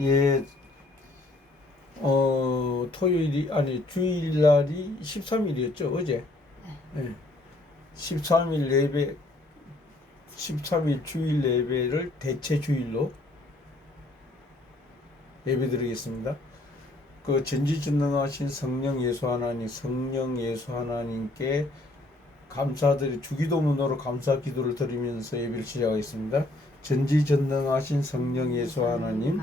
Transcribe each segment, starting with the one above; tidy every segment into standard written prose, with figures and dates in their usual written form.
예, 토요일이, 아니, 주일날이 13일이었죠, 어제. 예. 13일 예배, 13일 주일 예배를 대체 주일로 예배 드리겠습니다. 그 전지전능하신 성령 예수 하나님, 성령 예수 하나님께 감사드리, 주기도문으로 감사 기도를 드리면서 예배를 시작하겠습니다. 전지전능하신 성령 예수 하나님,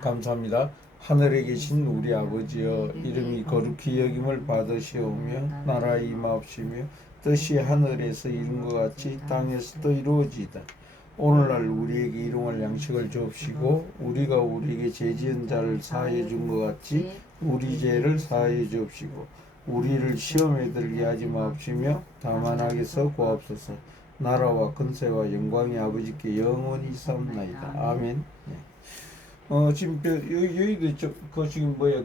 감사합니다. 하늘에 계신 우리 아버지여, 이름이 거룩히 여김을 받으시오며 나라의 임하옵시며 뜻이 하늘에서 이룬 것 같이 땅에서도 이루어지이다. 오늘날 우리에게 일용할 양식을 주옵시고 우리가 우리에게 죄 지은 자를 사하여 준 것 같이 우리 죄를 사하여 주옵시고 우리를 시험에 들게 하지 마옵시며 다만 악에서 구하옵소서. 나라와 권세와 영광이 아버지께 영원히 있사옵나이다. 아멘. 지금 여기도 지금 뭐야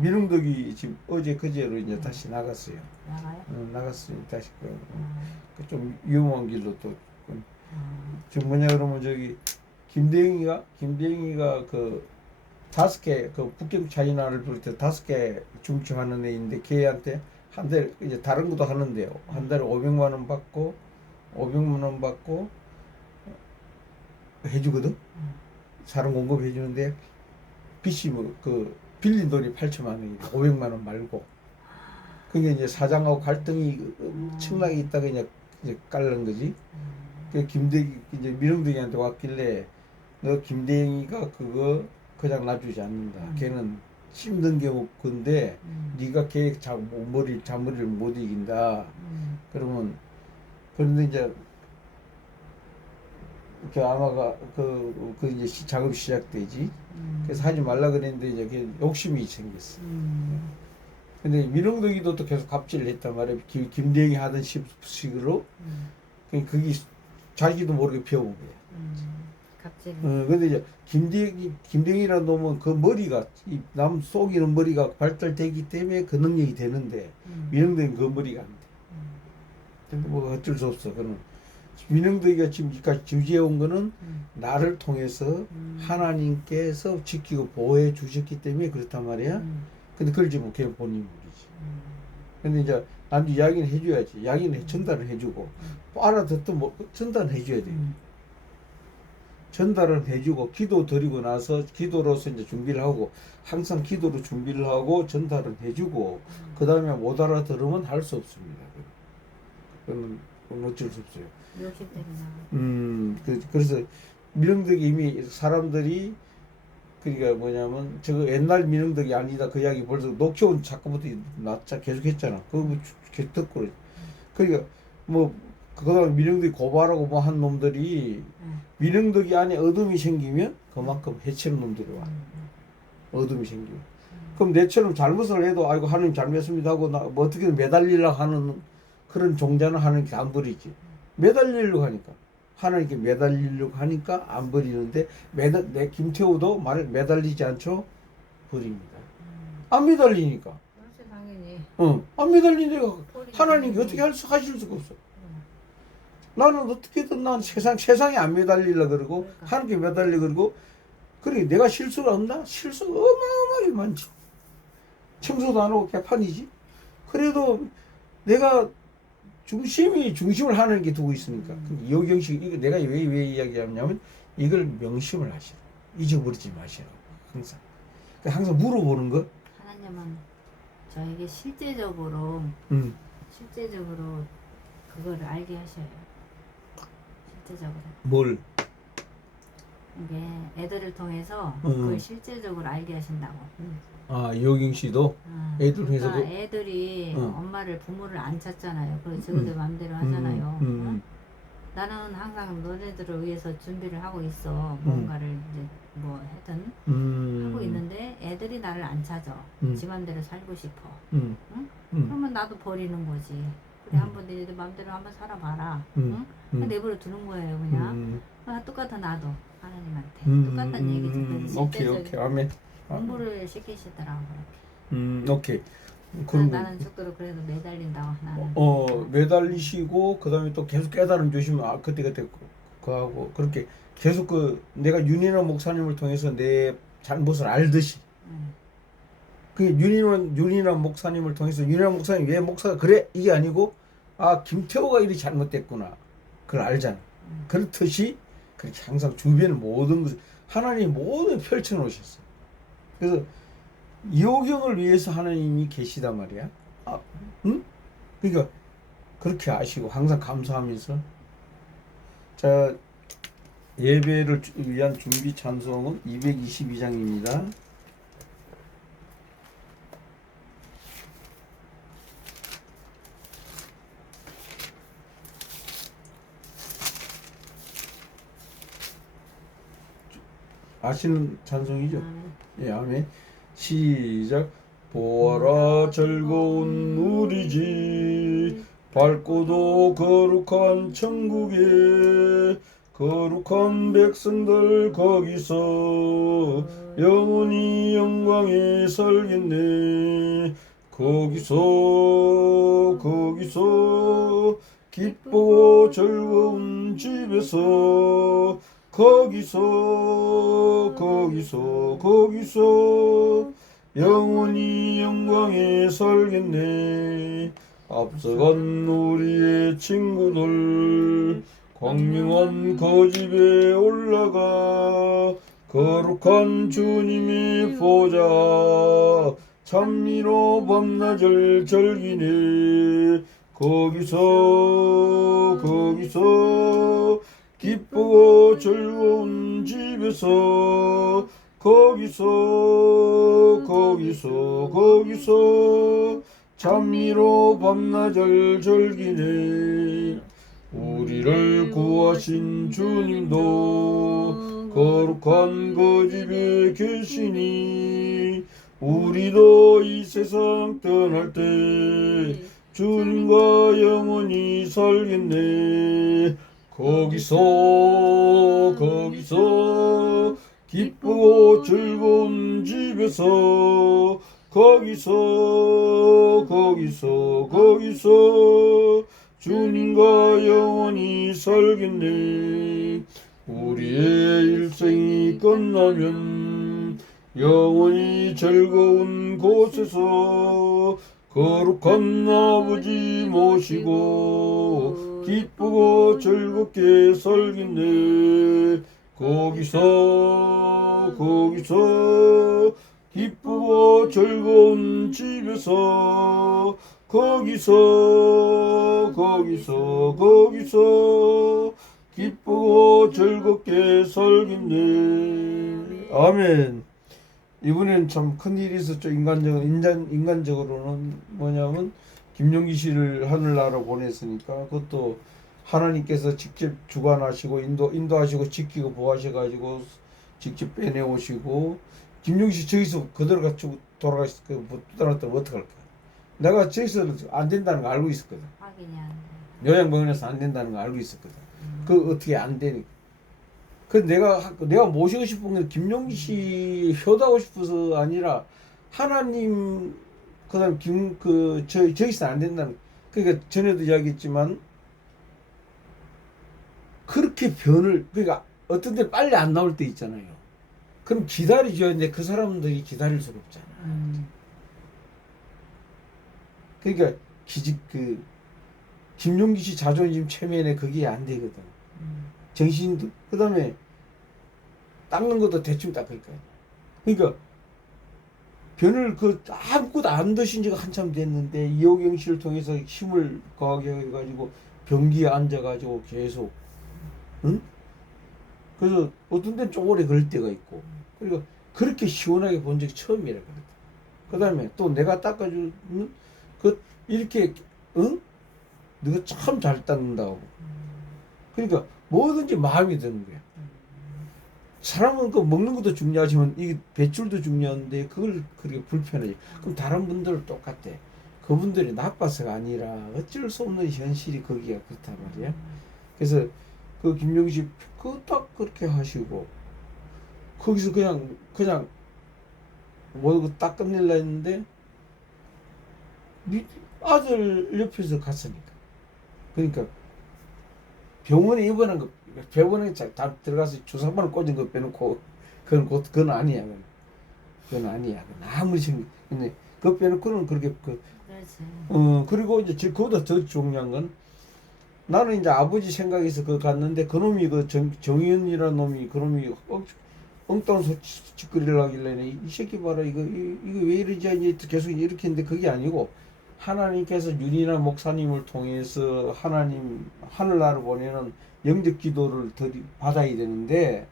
민흥덕이 지금 어제 그제로 이제 다시 나갔어요. 나가요? 나갔어요. 다시 좀 위험한 길로 또. 지금 뭐냐 그러면 김대영이가 그 5개 그 북경 차이나를 부를 때 5개 중추하는 애인데 걔한테 한 달 이제 다른 것도 하는데요. 한 달에 500만 원 받고 해주거든. 사람 공급 해주는데 빚이 빌린 돈이 8천만 원이래. 500만 원 말고. 그게 이제 사장하고 갈등이 엄청나게 있다가 이제 깔는 거지. 그 이제 민흥덕이한테 왔길래 너 김대영이가 그거 그냥 놔주지 않는다. 걔는 힘든 게 없건데 네가 걔 자머리를 못 이긴다. 그러면 그런데 이제 아마가 이제 작업 시작되지. 그래서 하지 말라 그랬는데 이제 욕심이 생겼어. 근데 민흥덕이도 또 계속 갑질을 했단 말이야. 김대영이 하던 식으로. 그게 자기도 모르게 배운 거야. 갑자기. 근데 이제 김대영이라는 놈은 그 머리가 남 속이는 머리가 발달되기 때문에 그 능력이 되는데 민흥덕이는 그 머리가 안 돼. 근데 뭐 어쩔 수 없어. 그는 민흥덕이가 지금까지 주지해온 거는 나를 통해서 하나님께서 지키고 보호해 주셨기 때문에 그렇단 말이야. 근데 그걸 지금 걔 본인 모르지. 근데 이제 남도 이야기는 해줘야지. 이야기는 전달을 해주고 또 알아듣도 뭐 전달을 해줘야 돼. 전달을 해주고 기도 드리고 나서 기도로서 이제 준비를 하고 항상 기도로 준비를 하고 전달을 해주고 그 다음에 못 알아들으면 할 수 없습니다. 그건 어쩔 수 없어요. 욕심 때문에. 그래서 민흥덕이 이미 사람들이 그러니까 뭐냐면 저거 옛날 민흥덕이 아니다 그 이야기 벌써 녹취온 작가부터 계속 했잖아. 그거 계속 듣고 그러니까 뭐 그다음 민흥덕이 고발하고 뭐 한 놈들이 민흥덕이 안에 어둠이 생기면 그만큼 해치는 놈들이 와. 어둠이 생기면. 그럼 내처럼 잘못을 해도 아이고 하나님 잘못했습니다 하고 뭐 어떻게든 매달리려고 하는 그런 종자는 하나님께 안 버리지. 매달리려고 하니까. 하나님께 매달리려고 하니까 안 버리는데 내 김태호도 매달리지 않죠? 버립니다. 안 매달리니까. 그렇지 당연히. 안 매달리니까 하나님께 어떻게 하실 수가 없어. 나는 어떻게든 난 세상에 안 매달리려 그러고 그러니까. 하나님께 매달리려 그러고 그래 내가 실수가 없나? 실수 어마어마하게 많지. 청소도 안 하고 개판이지. 그래도 내가 중심을 하나님께 두고 있으니까. 요경식 이거 내가 왜 이야기하냐면 이걸 명심을 하시라. 잊어버리지 마시라고 항상. 그러니까 항상 물어보는 거. 하나님은 저에게 실제적으로 그거를 알게 하셔요. 실제적으로. 뭘? 이게 애들을 통해서 그걸 실제적으로 알게 하신다고. 아 요경씨도 애들 통해서 그러니까 애들이 부모를 안 찾잖아요. 그래서 저희들 마음대로 하잖아요. 나는 항상 너네들을 위해서 준비를 하고 있어. 뭔가를 이제 뭐 하든 하고 있는데 애들이 나를 안 찾아. 지 맘대로 살고 싶어. 응? 그러면 나도 버리는 거지. 그래 한번 너희들 맘대로 한번 살아봐라. 응? 내버려 두는 거예요 그냥. 똑같아 나도 하나님한테 똑같은 얘기 듣는 오케이 아멘. 공부를 시키시더라고 오케이. 나는 죽도록 그래도 매달린다고 나는. 매달리시고 그다음에 또 계속 깨달음 주시면 그때 그하고 그렇게 계속 내가 윤인환 목사님을 통해서 내 잘못을 알듯이 그 윤인환 목사님을 통해서 윤인환 목사님 왜 목사가 그래 이게 아니고 아 김태호가 이리 잘못됐구나 그걸 알잖아. 그렇듯이 그렇게 항상 주변 모든 것 하나님이 모든 펼쳐 놓으셨어. 그래서 이호경을 위해서 하나님이 계시단 말이야. 아, 응? 그러니까 그렇게 아시고 항상 감사하면서 자 예배를 위한 준비 찬송은 222장입니다. 아시는 찬송이죠? 예, 아멘. 시작. 보아라 즐거운 우리 집 밝고도 거룩한 천국에 거룩한 백성들 거기서 영원히 영광에 살겠네. 거기서 기쁘고 즐거운 집에서 거기서 영원히 영광에 살겠네. 앞서간 우리의 친구들 광명한 그 집에 올라가 거룩한 주님이 보자 찬미로 밤낮을 즐기네. 거기서 기쁘고 즐거운 집에서 거기서 찬미로 밤낮을 즐기네. 우리를 구하신 주님도 거룩한 그 집에 계시니 우리도 이 세상 떠날 때 주님과 영원히 살겠네. 거기서 기쁘고 즐거운 집에서 거기서 주님과 영원히 살겠네. 우리의 일생이 끝나면 영원히 즐거운 곳에서 거룩한 아버지 모시고 기쁘고 즐겁게 살겠네. 거기서 기쁘고 즐거운 집에서 거기서 기쁘고 즐겁게 살겠네. 아멘. 이번엔 참 큰일이 있었죠. 인간적으로는 뭐냐면 김용기 씨를 하늘나라로 보냈으니까 그것도 하나님께서 직접 주관하시고 인도하시고 지키고 보호하셔가지고 직접 빼내오시고 김용기 씨 저기서 그대로 같이 돌아가셨 못 떠났다면 어떡할까? 내가 저기서 안 된다는 거 알고 있었거든. 확인이 안 돼. 요양병원에서 안 된다는 거 알고 있었거든. 그 어떻게 안 되니까. 그 내가 모시고 싶은 건 김용기 씨 효도하고 싶어서 아니라 하나님 그다음 저기서 안 된다는. 그러니까 전에도 이야기했지만 그렇게 그러니까 어떤 데 빨리 안 나올 때 있잖아요. 그럼 기다려줘야 되는데 그 사람들이 기다릴 수가 없잖아. 그러니까 김용기 씨 자존심 최면에 그게 안 되거든. 정신도 그다음에 닦는 것도 대충 닦을 거야. 그러니까 변을 아무것도 안 드신 지가 한참 됐는데 이호경 씨를 통해서 힘을 거하게 해가지고 변기에 앉아가지고 계속 응? 그래서 어떤 데는 좀 오래 걸릴 때가 있고 그러니까 그렇게 시원하게 본 적이 처음이라 그랬다. 그다음에 또 내가 닦아주는 이렇게 응? 너가 참 잘 닦는다고. 그러니까 뭐든지 마음이 드는 거야. 사람은 먹는 것도 중요하지만 이 배출도 중요한데 그걸 그렇게 불편해. 그럼 다른 분들은 똑같아. 그분들이 나빠서가 아니라 어쩔 수 없는 현실이 거기가 그렇단 말이야. 그래서 그 김용식 딱 그렇게 하시고 거기서 그냥 뭐 딱 끝낼라 했는데 아들 옆에서 갔으니까. 그러니까 병원에 입원한 거 병원에 다 들어가서 주사바늘 꽂은 거 빼놓고 그건 아니야. 그건 아니야. 아무리 근데 그거 빼놓고는 그렇게 그렇지. 그리고 이제 그보다 더 중요한 건 나는 이제 아버지 생각에서 그 갔는데 그놈이 정의연이라는 놈이 그놈이 엉뚱한 짓거리를 하길래 이 새끼 봐라 이거 왜 이러지 이제 계속 이렇게 했는데 그게 아니고 하나님께서 윤이나 목사님을 통해서 하늘나라로 보내는 영적 기도를 받아야 되는데,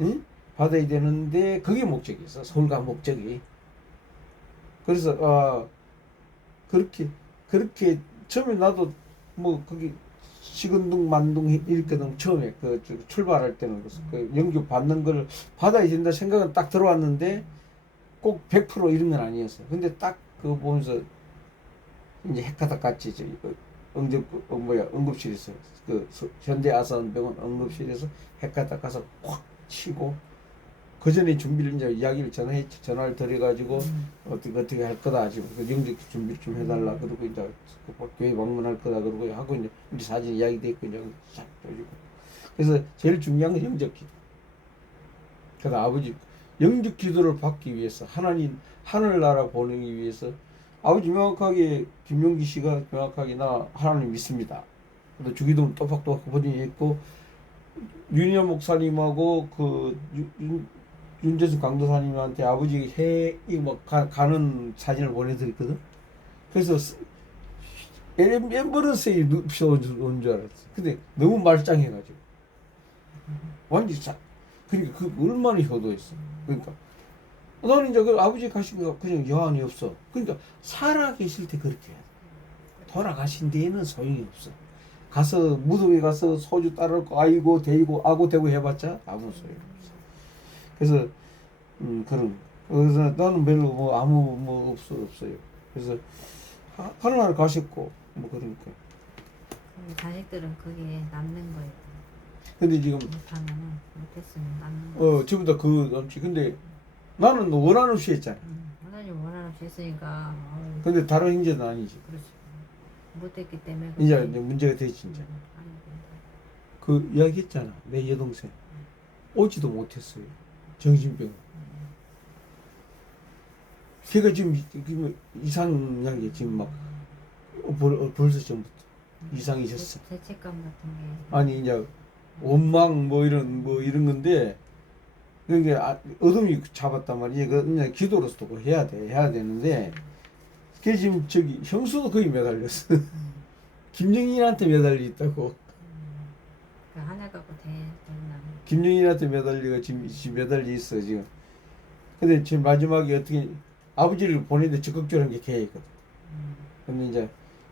응? 받아야 되는데 그게 목적이었어. 서울가 목적이. 그래서 그렇게 처음에 나도 뭐 거기 시근둥 만둥 이랬거든. 처음에 출발할 때는 그 영접 받는 걸 받아야 된다 생각은 딱 들어왔는데 꼭 100% 이런 건 아니었어요. 근데 딱 그거 보면서 이제 핵가닥 같이 응급실에서 현대 아산병원 응급실에서 핵가닥 가서 확 치고 그 전에 준비를 이제 이야기를 전화를 드려가지고 어떻게 할 거다 지금 영적 준비 좀 해달라 그러고 이제 교회 방문할 거다 그러고 하고 이제 우리 사진 이야기돼 있고 이제 싹 보여주고 그래서 제일 중요한 건 영적 기도. 그래서 아버지 영적 기도를 받기 위해서 하늘나라 보내기 위해서 아버지 명확하게 김용기 씨가 명확하게 나 하나님 믿습니다. 그래서 주기도 또박또박 본인이 했고 윤희연 목사님하고 윤재수 강도사님한테 아버지 가는 사진을 보내드렸거든. 그래서 엠버런스에 눕혀 온 줄 알았어. 근데 너무 말짱해가지고 완전 그러니까 그 얼마나 효도했어. 그러니까 너는 이제 그 아버지 가신 거 그냥 여한이 없어. 그러니까 살아 계실 때 그렇게 해야 돼. 돌아가신 뒤에는 소용이 없어. 가서 무덤에 가서 소주 따르고 아이고 대이고 아고 대고 해봤자 아무 소용 없어. 그래서 그래서 나는 별로 아무 없어요. 그래서 하늘나라 가셨고 뭐 그러니까. 자식들은 그게 남는 거예요. 근데 지금 못하면은 못했으면 남는 거. 전부 다 남지. 근데 나는 원한 없이 했잖아. 하나님 원한 없이 했으니까. 근데 다른 형제는 아니지. 그렇지. 못했기 때문에. 이제 문제가 되지 이제. 그 이야기 했잖아. 내 여동생 오지도 못했어요. 정신병. 걔가 지금 이상하게 지금 막 벌써 전부터 이상해졌어. 죄책감 같은 게. 아니 이제 원망 이런 건데 그러니까 어둠이 잡았단 말이야. 그냥 기도로서도 그걸 해야 되는데 걔 지금 형수도 거의 매달렸어. 김정일한테 매달려 있다고. 하나 갖고 되나. 김정일한테 매달리가 지금 매달려 있어 지금. 근데 지금 마지막에 어떻게 아버지를 보내는데 적극적으로 한 게 걔거든. 근데 이제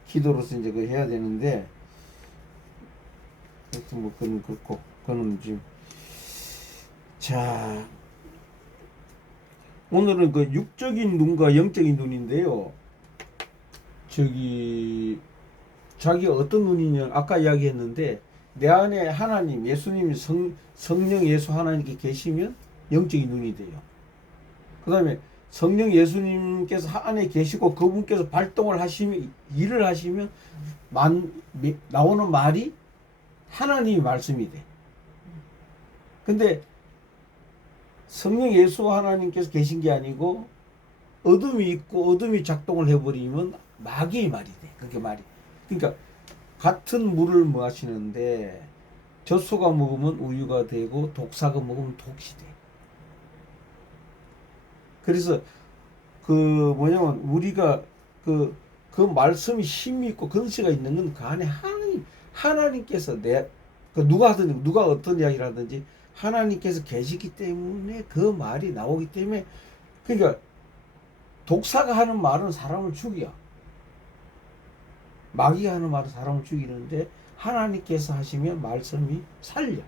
기도로서 이제 그거 해야 되는데 하여튼 뭐 그건 그렇고 그거는 지금 자 오늘은 그 육적인 눈과 영적인 눈인데요. 자기가 어떤 눈이냐 아까 이야기했는데 내 안에 하나님 예수님이 성령 예수 하나님께 계시면 영적인 눈이 돼요. 그 다음에 성령 예수님께서 안에 계시고 그분께서 발동을 하시면 일을 하시면 나오는 말이 하나님의 말씀이 돼. 근데 성령 예수 하나님께서 계신 게 아니고 어둠이 있고 어둠이 작동을 해버리면 마귀의 말이 돼. 그게 말이. 그러니까 같은 물을 마시는데 젖소가 먹으면 우유가 되고 독사가 먹으면 독이 돼. 그래서 뭐냐면 우리가 그 말씀이 힘이 있고 근세가 있는 건 그 안에 하나님께서 누가 어떤 이야기를 하든지 하나님께서 계시기 때문에 그 말이 나오기 때문에 그러니까 독사가 하는 말은 사람을 죽여. 마귀가 하는 말은 사람을 죽이는데 하나님께서 하시면 말씀이 살려.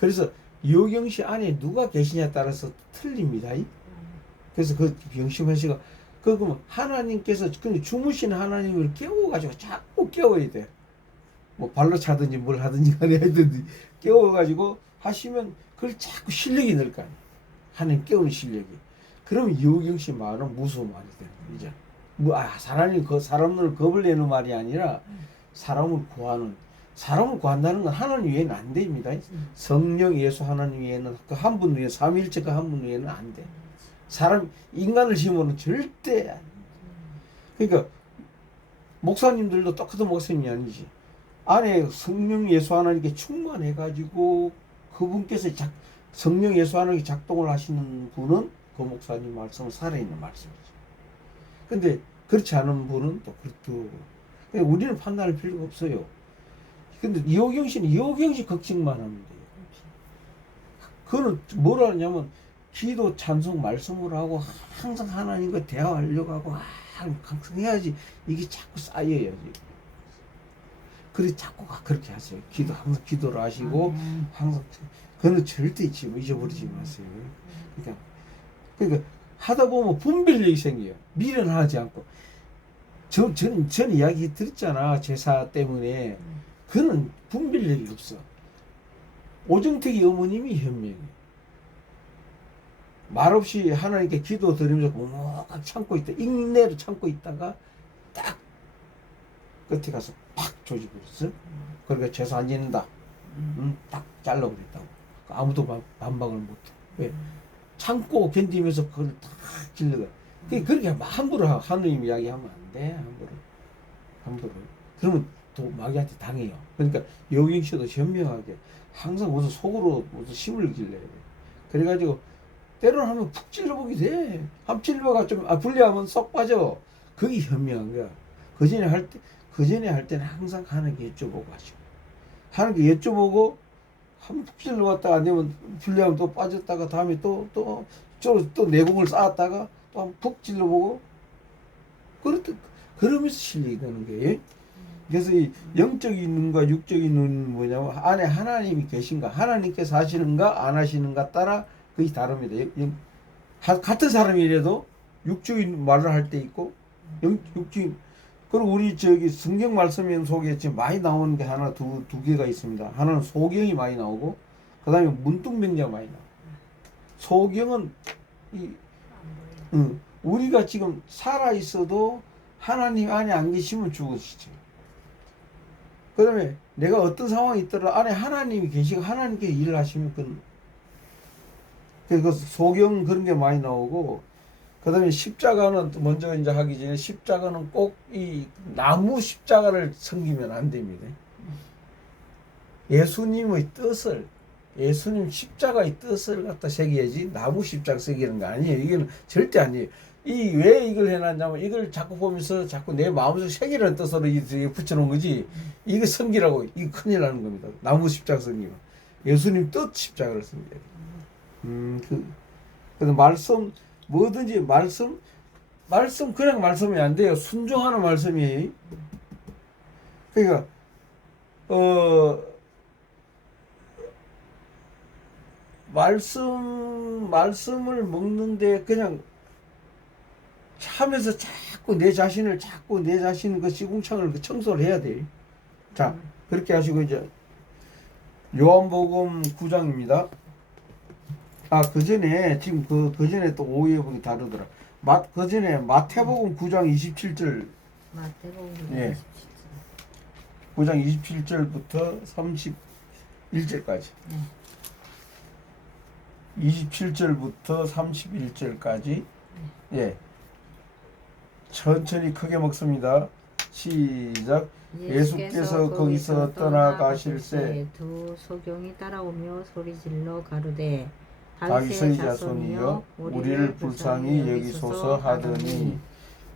그래서 요경시 안에 누가 계시냐에 따라서 틀립니다. 그래서 그 병심한 씨가 그러면 하나님께서 근데 주무시는 하나님을 깨워가지고 자꾸 깨워야 돼. 뭐 발로 차든지 뭘 하든지 간에 하든지 깨워가지고 하시면 그걸 자꾸 실력이 늘 거 아니야. 하나님 깨우는 실력이. 그러면 요경시 말은 무서운 말이 되는 거죠. 사람을 겁을 내는 말이 아니라 사람을 구하는 사람을 구한다는 건 하나님 외에는 안 됩니다. 성령 예수 하나님 외에는 그 한 분 외에 삼위일체 그 한 분 외에는 안 돼. 사람 인간을 심으면 절대 안 돼. 그러니까 목사님들도 똑같은 목사님이 아니지. 안에 성령 예수 하나님께 충만해가지고 그분께서 성령 예수 하나님께 작동을 하시는 분은 그 목사님 말씀은 살아있는 말씀이죠. 근데 그렇지 않은 분은 또 그렇고. 그러니까 우리는 판단할 필요가 없어요. 근데 이호경 씨 걱정만 하면 돼요. 그거는 뭐라 하냐면 기도 찬송 말씀을 하고 항상 하나님과 대화하려고 하고 항상 해야지 이게 자꾸 쌓여요. 그래 자꾸 그렇게 하세요. 항상 기도를 하시고 항상 그거는 절대 잊어버리지 마세요. 그러니까 하다 보면 분별력이 생겨요. 미련하지 않고. 전 이야기 드렸잖아. 제사 때문에. 그는 분별력이 없어. 오정택이 어머님이 현명해. 말없이 하나님께 기도 드리면서 묵묵하게 참고 있다. 인내로 참고 있다가 딱 끝에 가서 팍 조져버렸어. 그러니까 제사 안 지낸다. 딱 잘라버렸다고. 아무도 반박을 못해. 왜? 참고 견디면서 그걸 딱 질러가. 그렇게 함부로 하느님 이야기하면 안 돼. 함부로. 그러면 또 마귀한테 당해요. 그러니까 여경 씨도 현명하게 항상 무슨 속으로 무슨 힘을 길러야 돼. 그래가지고 때로는 하면 푹 찔러보게 돼. 함 찔러가 좀 불리하면 쏙 빠져. 그게 현명한 거야. 그 전에 할 때는 항상 하나님께 여쭤보고 하시고. 하나님께 여쭤보고 한 푹 찔러갔다가 안 되면 불리하면 또 빠졌다가 다음에 또 내공을 쌓았다가 또 한 푹 찔러보고 그러면서 실력이 되는 거예요. 그래서 이 영적인 눈과 육적인 눈은 뭐냐면 안에 하나님이 계신가 하나님께서 하시는가 안 하시는가 따라 그게 다릅니다. 같은 사람이라도 육적인 말을 할 때 있고 육적인 그리고 우리 성경 말씀 속에 지금 많이 나오는 게 하나 두 개가 있습니다. 하나는 소경이 많이 나오고 그 다음에 문둥병자가 많이 나와요. 소경은 우리가 지금 살아 있어도 하나님 안에 안 계시면 죽으시죠. 그 다음에 내가 어떤 상황이 있더라도 안에 하나님이 계시고 하나님께 일을 하시면 그 소경 그런 게 많이 나오고 그 다음에 십자가는 먼저 이제 하기 전에 십자가는 꼭 이 나무 십자가를 섬기면 안 됩니다. 예수님 십자가의 뜻을 갖다 새겨야지 나무 십자가 새기는 거 아니에요. 이거는 절대 아니에요. 왜 이걸 해놨냐면 이걸 자꾸 보면서 자꾸 내 마음속에 새기라는 뜻으로 붙여놓은 거지. 이거 섬기라고 이거 큰일 나는 겁니다. 나무 십자가 섬기면 예수님 뜻 십자가를 섬겨야 돼요. 그래서 말씀 뭐든지 말씀 그냥 말씀이 안 돼요. 순종하는 말씀이에요. 그러니까 말씀을 먹는데 그냥 하면서 자꾸 내 자신 그 시궁창을 청소를 해야 돼. 자, 그렇게 하시고 이제 요한복음 9장입니다. 그 전에 지금 그 전에 또 오해복이 다르더라. 그 전에 마태복음 9장 27절. 마태복음 9장 27절부터 31절까지. 27절부터 31절까지. 예. 천천히 크게 먹습니다. 시작. 예수께서 거기서 떠나가실새 두 소경이 따라오며 소리질러 가로되 다윗의 자손이여 우리를 불쌍히 여기소서 하더니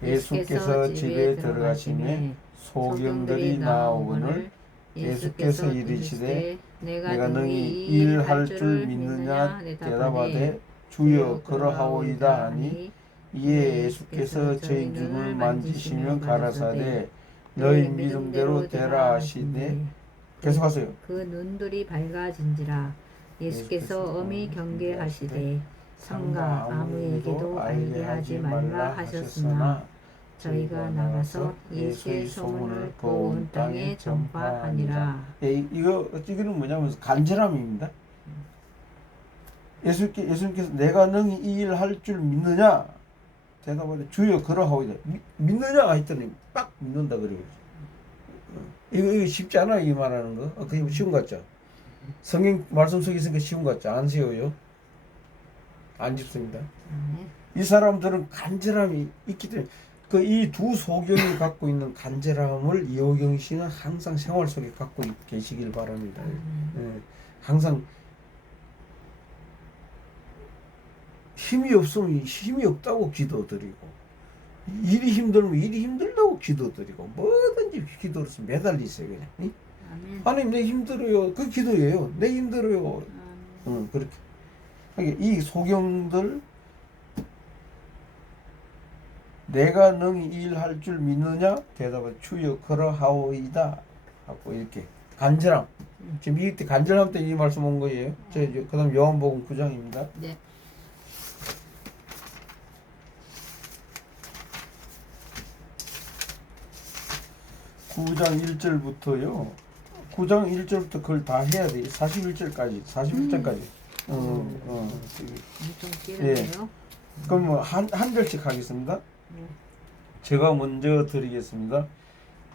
예수께서 집에 들어가시매 소경들이 나오거늘 예수께서 이르시되 내가 너희 일할 줄 믿느냐 대답하되 주여 그러하오이다 하니 이에 예수께서 저희 눈을 만지시며 가라사대 너희 믿음대로 되라 하시되 계속하세요. 그 눈들이 밝아진지라. 예수께서 엄히 경계하시되 삼가 아무에게도 알게 하지 말라 하셨으나 저희가 나가서 예수의 소문을 그 온 땅에 전파하니라. 이거는 뭐냐면 간절함입니다. 예수님께서 내가 너희 이 일 할 줄 믿느냐 대답하되 주여 그러하오이다. 믿느냐가 했더니 딱 믿는다 그래요. 이거 쉽지 않아요, 이 말하는 거. 그게 쉬운 것 같죠? 성경 말씀 속에 있으니까 쉬운 것 같죠? 안 쉬워요? 안 쉽습니다. 이 사람들은 간절함이 있기 때문에 그 이 두 소경이 갖고 있는 간절함을 이호경 씨는 항상 생활 속에 갖고 계시길 바랍니다. 예. 항상 힘이 없으면 힘이 없다고 기도드리고, 일이 힘들면 일이 힘들다고 기도드리고, 뭐든지 기도로서 매달리세요 그냥. 응? 하나님 내 힘들어요. 그 기도예요. 내 힘들어요. 그렇게. 그러니까 이 소경들, 내가 능히 일할 줄 믿느냐? 대답은 주여 그러하오이다 하고 이렇게 간절함. 지금 이때 간절함 때 이 말씀 온 거예요. 그다음 요한복음 9장입니다. 네. 9장 1절부터요. 9장 1절부터 그걸 다 해야 돼. 41절까지, 41절까지. 엄청 길네요. 그럼 뭐 한 절씩 하겠습니다. 제가 먼저 드리겠습니다.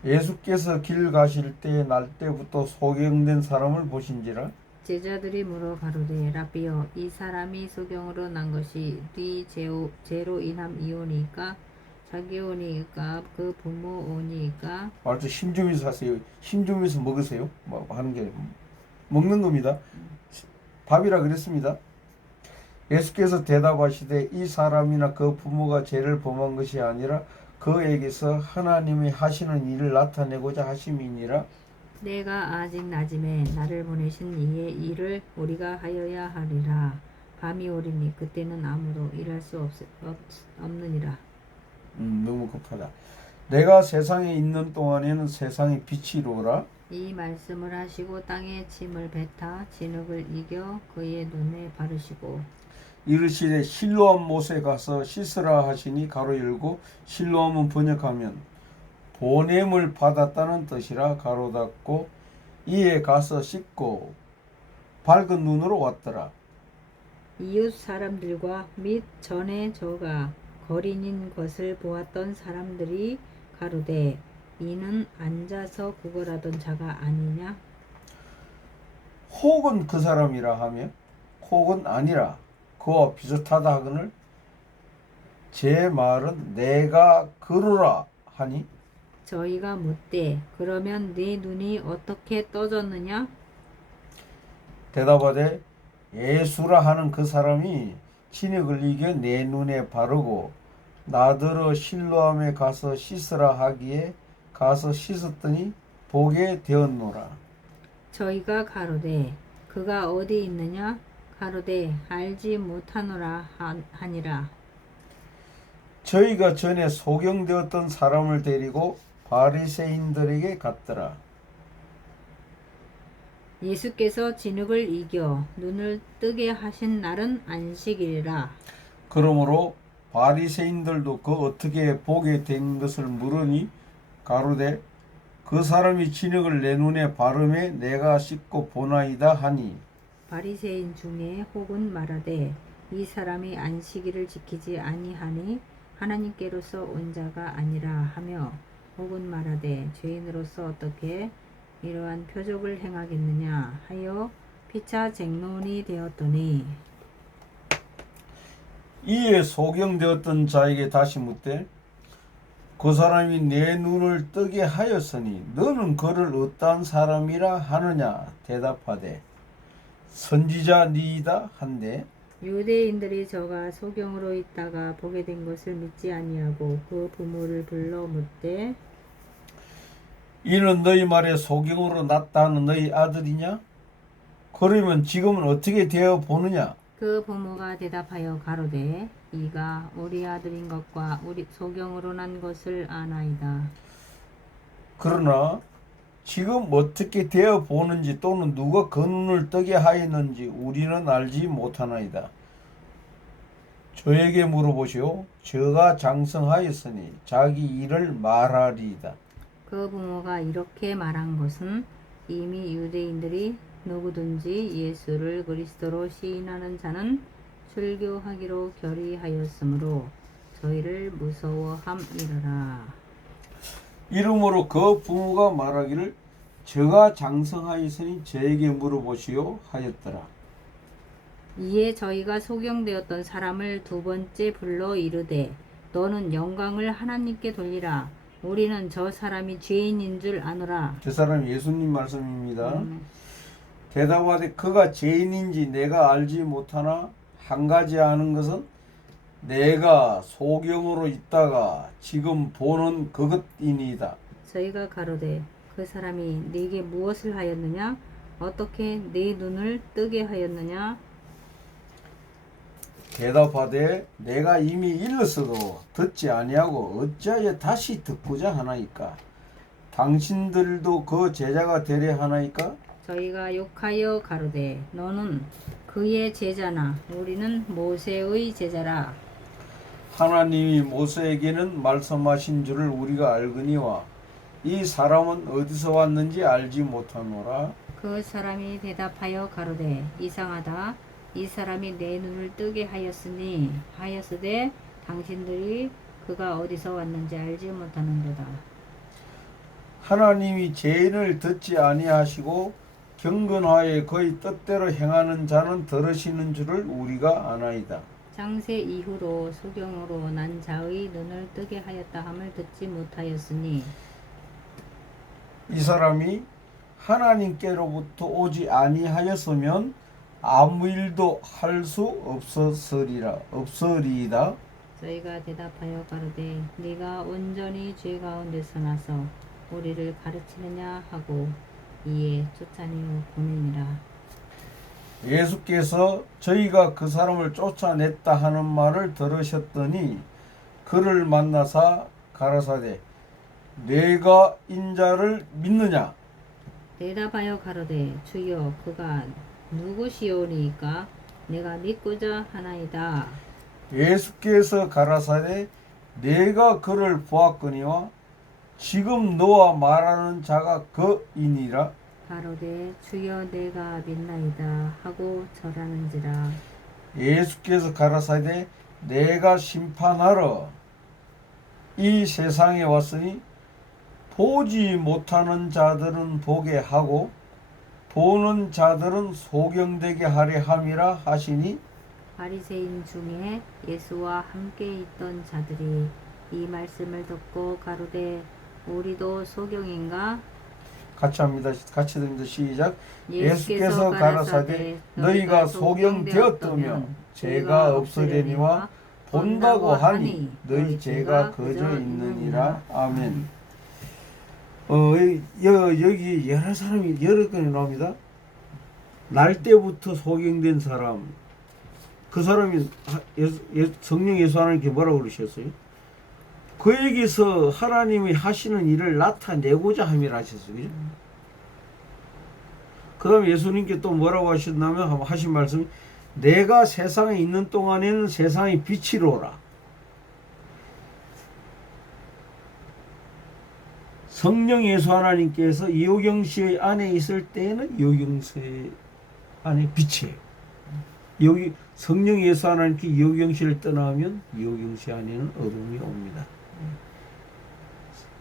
예수께서 길 가실 때 날 때부터 소경된 사람을 보신지라. 제자들이 물어 가로되 라비여 이 사람이 소경으로 난 것이 네 죄로 인함이오니까 자기오니까 그 부모오니까. 말도 힘 주면서 하세요. 힘 주면서 먹으세요. 뭐 하는 게 먹는 겁니다. 밥이라 그랬습니다. 예수께서 대답하시되 이 사람이나 그 부모가 죄를 범한 것이 아니라 그에게서 하나님이 하시는 일을 나타내고자 하심이니라. 내가 아직 낮음에 나를 보내신 이의 일을 우리가 하여야 하리라. 밤이 오리니 그때는 아무도 일할 수 없느니라. 너무 급하다. 내가 세상에 있는 동안에는 세상의 빛이로라. 이 말씀을 하시고 땅에 침을 뱉어 진흙을 이겨 그의 눈에 바르시고 이르시되 실로암 못에 가서 씻으라 하시니 가로 열고, 실로암은 번역하면 보냄을 받았다는 뜻이라 가로 닫고, 이에 가서 씻고 밝은 눈으로 왔더라. 이웃 사람들과 및 전에 저가 거린인 것을 보았던 사람들이 가로되 이는 앉아서 구걸하던 자가 아니냐? 혹은 그 사람이라 하며 혹은 아니라 그와 비슷하다 하거늘 제 말은 내가 그루라 하니. 저희가 묻되 그러면 네 눈이 어떻게 떠졌느냐? 대답하되 예수라 하는 그 사람이 진흙을 이겨 내 눈에 바르고 나더러 실로암에 가서 씻으라 하기에 가서 씻었더니 보게 되었노라. 저희가 가로되 그가 어디 있느냐? 가로되 알지 못하노라 하니라. 저희가 전에 소경되었던 사람을 데리고 바리새인들에게 갔더라. 예수께서 진흙을 이겨 눈을 뜨게 하신 날은 안식일이라. 그러므로 바리새인들도 그 어떻게 보게 된 것을 물으니 가로되 그 사람이 진흙을 내 눈에 바르매 내가 씻고 보나이다 하니. 바리새인 중에 혹은 말하되 이 사람이 안식일을 지키지 아니하니 하나님께로서 온 자가 아니라 하며, 혹은 말하되 죄인으로서 어떻게 이러한 표적을 행하겠느냐 하여 피차 쟁론이 되었더니. 이에 소경되었던 자에게 다시 묻되 그 사람이 내 눈을 뜨게 하였으니 너는 그를 어떠한 사람이라 하느냐? 대답하되 선지자니이다 한데. 유대인들이 저가 소경으로 있다가 보게 된 것을 믿지 아니하고 그 부모를 불러 묻되 이는 너희 말에 소경으로 났다 하는 너희 아들이냐? 그러면 지금은 어떻게 되어 보느냐? 그 부모가 대답하여 가로되 이가 우리 아들인 것과 우리 소경으로 난 것을 아나이다. 그러나 지금 어떻게 되어 보는지 또는 누가 그 눈을 뜨게 하였는지 우리는 알지 못하나이다. 저에게 물어보시오. 저가 장성하였으니 자기 일을 말하리이다. 그 부모가 이렇게 말한 것은 이미 유대인들이 누구든지 예수를 그리스도로 시인하는 자는 출교하기로 결의하였으므로 저희를 무서워함이러라. 이러므로 그 부모가 말하기를 저가 장성하였으니 저에게 물어보시오 하였더라. 이에 저희가 소경되었던 사람을 두 번째 불러 이르되 너는 영광을 하나님께 돌리라. 우리는 저 사람이 죄인인 줄 아노라. 저 사람이 예수님 말씀입니다. 대답하되 그가 죄인인지 내가 알지 못하나 한 가지 아는 것은 내가 소경으로 있다가 지금 보는 그것이니이다. 저희가 가로되 그 사람이 네게 무엇을 하였느냐? 어떻게 네 눈을 뜨게 하였느냐? 대답하되 내가 이미 일렀어도 듣지 아니하고 어찌하여 다시 듣고자 하나이까? 당신들도 그 제자가 되려 하나이까? 저희가 욕하여 가로되 너는 그의 제자나 우리는 모세의 제자라. 하나님이 모세에게는 말씀하신 줄을 우리가 알거니와 이 사람은 어디서 왔는지 알지 못하노라. 그 사람이 대답하여 가로되 이상하다. 이 사람이 내 눈을 뜨게 하였으되 당신들이 그가 어디서 왔는지 알지 못하는도다. 하나님이 죄인을 듣지 아니하시고 경건하에 그의 뜻대로 행하는 자는 들으시는 줄을 우리가 아나이다. 장세 이후로 소경으로 난 자의 눈을 뜨게 하였다 함을 듣지 못하였으니 이 사람이 하나님께로부터 오지 아니하였으면 아무 일도 할 수 없으리이다. 저희가 대답하여 가로되 네가 온전히 죄 가운데서 나서 우리를 가르치느냐 하고 이에 쫓아내어 보내니라. 예수께서 저희가 그 사람을 쫓아냈다 하는 말을 들으셨더니 그를 만나사 가라사대 내가 인자를 믿느냐? 대답하여 가로되 주여 그가 누구시오니까 내가 믿고자 하나이다. 예수께서 가라사대 내가 그를 보았거니와 지금 너와 말하는 자가 그이니라. 가로되 주여 내가 믿나이다 하고 절하는지라. 예수께서 가라사대 내가 심판하러 이 세상에 왔으니 보지 못하는 자들은 보게 하고 보는 자들은 소경되게 하려 함이라 하시니 바리새인 중에 예수와 함께 있던 자들이 이 말씀을 듣고 가로되 우리도 소경인가? 같이 합니다. 같이 듣습니다. 시작. 예수께서 가라사대 너희가 소경되었다면 죄가 없으려니와 본다고 하니 너희 죄가 그저 있느니라. 아멘. 여기 여러 사람이 여러 건이 나옵니다. 날 때부터 소경된 사람, 그 사람이 성령 예수 하나님께 뭐라고 그러셨어요? 그에게서 하나님이 하시는 일을 나타내고자 함이라 하셨어요. 그죠? 그 다음에 예수님께 또 뭐라고 하셨냐면 하신 말씀이 내가 세상에 있는 동안에는 세상의 빛이로라. 성령 예수 하나님께서 이호경씨 안에 있을 때에는 이호경씨 안에 빛이에요. 여기 성령 예수 하나님께 이호경씨를 떠나면 이호경씨 안에는 어둠이 옵니다.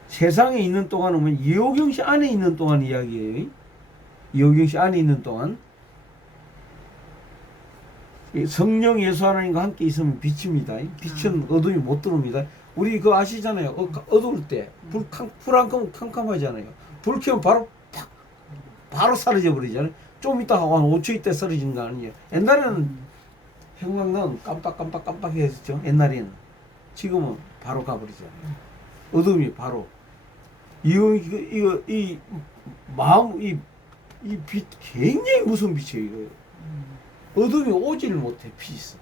세상에 있는 동안은 뭐 이호경씨 안에 있는 동안 이야기예요. 이호경씨 안에 있는 동안 성령 예수 하나님과 함께 있으면 빛입니다. 빛은 어둠이 못 들어옵니다. 우리 그거 아시잖아요. 어두울 때 불 안 끄면 캄캄하잖아요. 불 켜면 바로 사라져 버리잖아요. 좀 있다 하고 한 5초 있다 사라지는 거 아니에요. 옛날에는 형광등 깜빡 했었죠. 옛날에는. 지금은 바로 가버리잖아요. 어둠이 바로 이 마음 이 빛 굉장히 무서운 빛이에요. 이거. 어둠이 오지를 못해. 빛이 있어.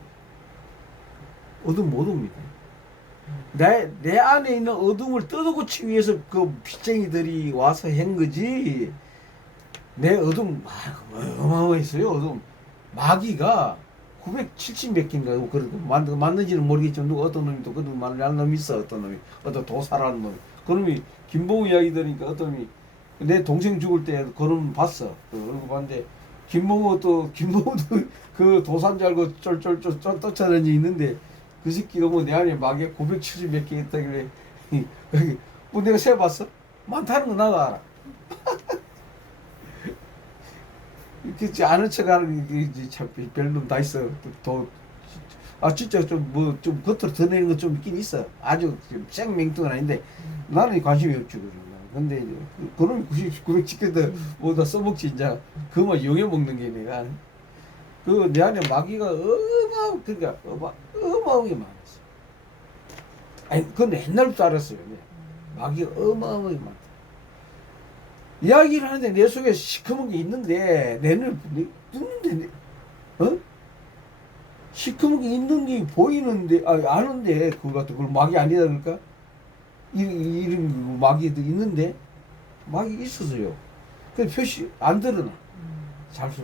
어둠 못 옵니다. 내 안에 있는 어둠을 뜯어고치기 위해서 그 빛쟁이들이 와서 한 거지. 내 어둠 어마어마했어요. 어둠 마귀가 970 몇 개인가 그래도 맞는지는 모르겠지만 누가 어떤 놈이 또 그런 말을 하는 놈이 있어. 어떤 놈이 어떤 도사라는 놈이 그 놈이 김봉우 이야기 들으니까 어떤 놈이 내 동생 죽을 때 그런 봤어. 그런 거 봤는데 김봉우도 그 도사인 줄 알고 쫄쫄쫄 쫓아다니 있는데 그 새끼가 뭐 내 안에 마귀 970 몇 개 있다길래 뭐 내가 세봤어? 많다는 거 나가 알아. 이렇게 아는 척하는 게 참 별놈 다 있어. 또 진짜 좀 뭐 좀 겉으로 드러내는 거 좀 있긴 있어. 아주 생맹뚱은 아닌데 나는 관심이 없지 그런 거. 근데 이제 그놈이 99 찍혀도 뭐다 써먹지 이제 그만 이용해 먹는 게 내가 그 내 안에 마귀가 그러니까 어마어마하게 많았어. 아니 그건 옛날부터 알았어요. 마귀가 어마어마하게 많다. 이야기를 하는데 내 속에 시커먼 게 있는데 내 눈에 뜨는데 어? 시커먼 게 있는 게 보이는데 아는데 그걸 마귀 아니다 그럴까? 이런 마귀도 있는데 마귀 있어서요. 그 표시 안 드러나. 잘 쏘.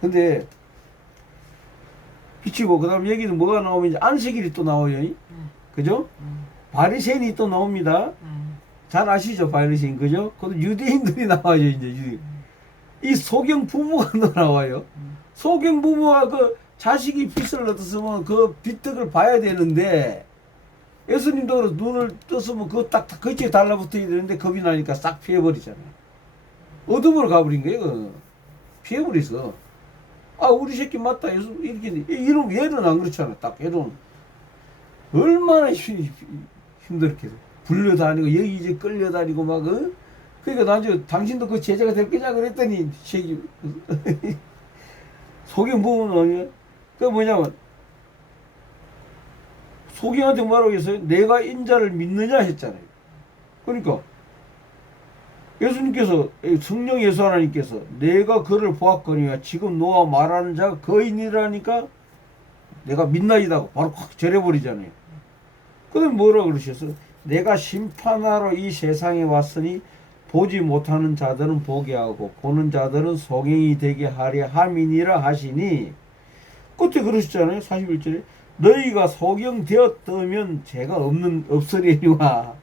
근데 비치고 그다음 여기는 뭐가 나오면 이제 안식일이 또 나와요. 그죠? 바리새인이 또 나옵니다. 잘 아시죠, 바리새인 그죠? 그것도 유대인들이 나와요 이제 이 소경 부모가 또 나와요. 소경 부모가 그 자식이 빚을 얻었으면 그 빚덕을 봐야 되는데 예수님도 그래서 눈을 떴으면 그거 딱 그치에 달라붙어야 되는데 겁이 나니까 싹 피해버리잖아요. 어둠으로 가버린 거예요. 그거. 피해버렸어. 우리 새끼 맞다. 이렇게 이런 얘는 안 그렇잖아. 딱 얘는 얼마나 힘들겠어. 불려다니고 여기 이제 끌려다니고 막 그러니까 나중에 당신도 그 제자가 될 거냐 그랬더니 새끼 소경 부모는 아니야. 그 뭐냐면 소경한테 뭐라고 했어요? 내가 인자를 믿느냐 했잖아요. 그러니까 예수님께서 성령 예수 하나님께서 내가 그를 보았거니와 지금 너와 말하는 자가 거인이라니까 내가 믿나이다 바로 확 절해버리잖아요. 그럼 뭐라고 그러셨어요? 내가 심판하러 이 세상에 왔으니 보지 못하는 자들은 보게 하고 보는 자들은 소경이 되게 하려 함이니라 하시니 끝에 그러셨잖아요. 41절에 너희가 소경 되었다면 죄가 없으려니와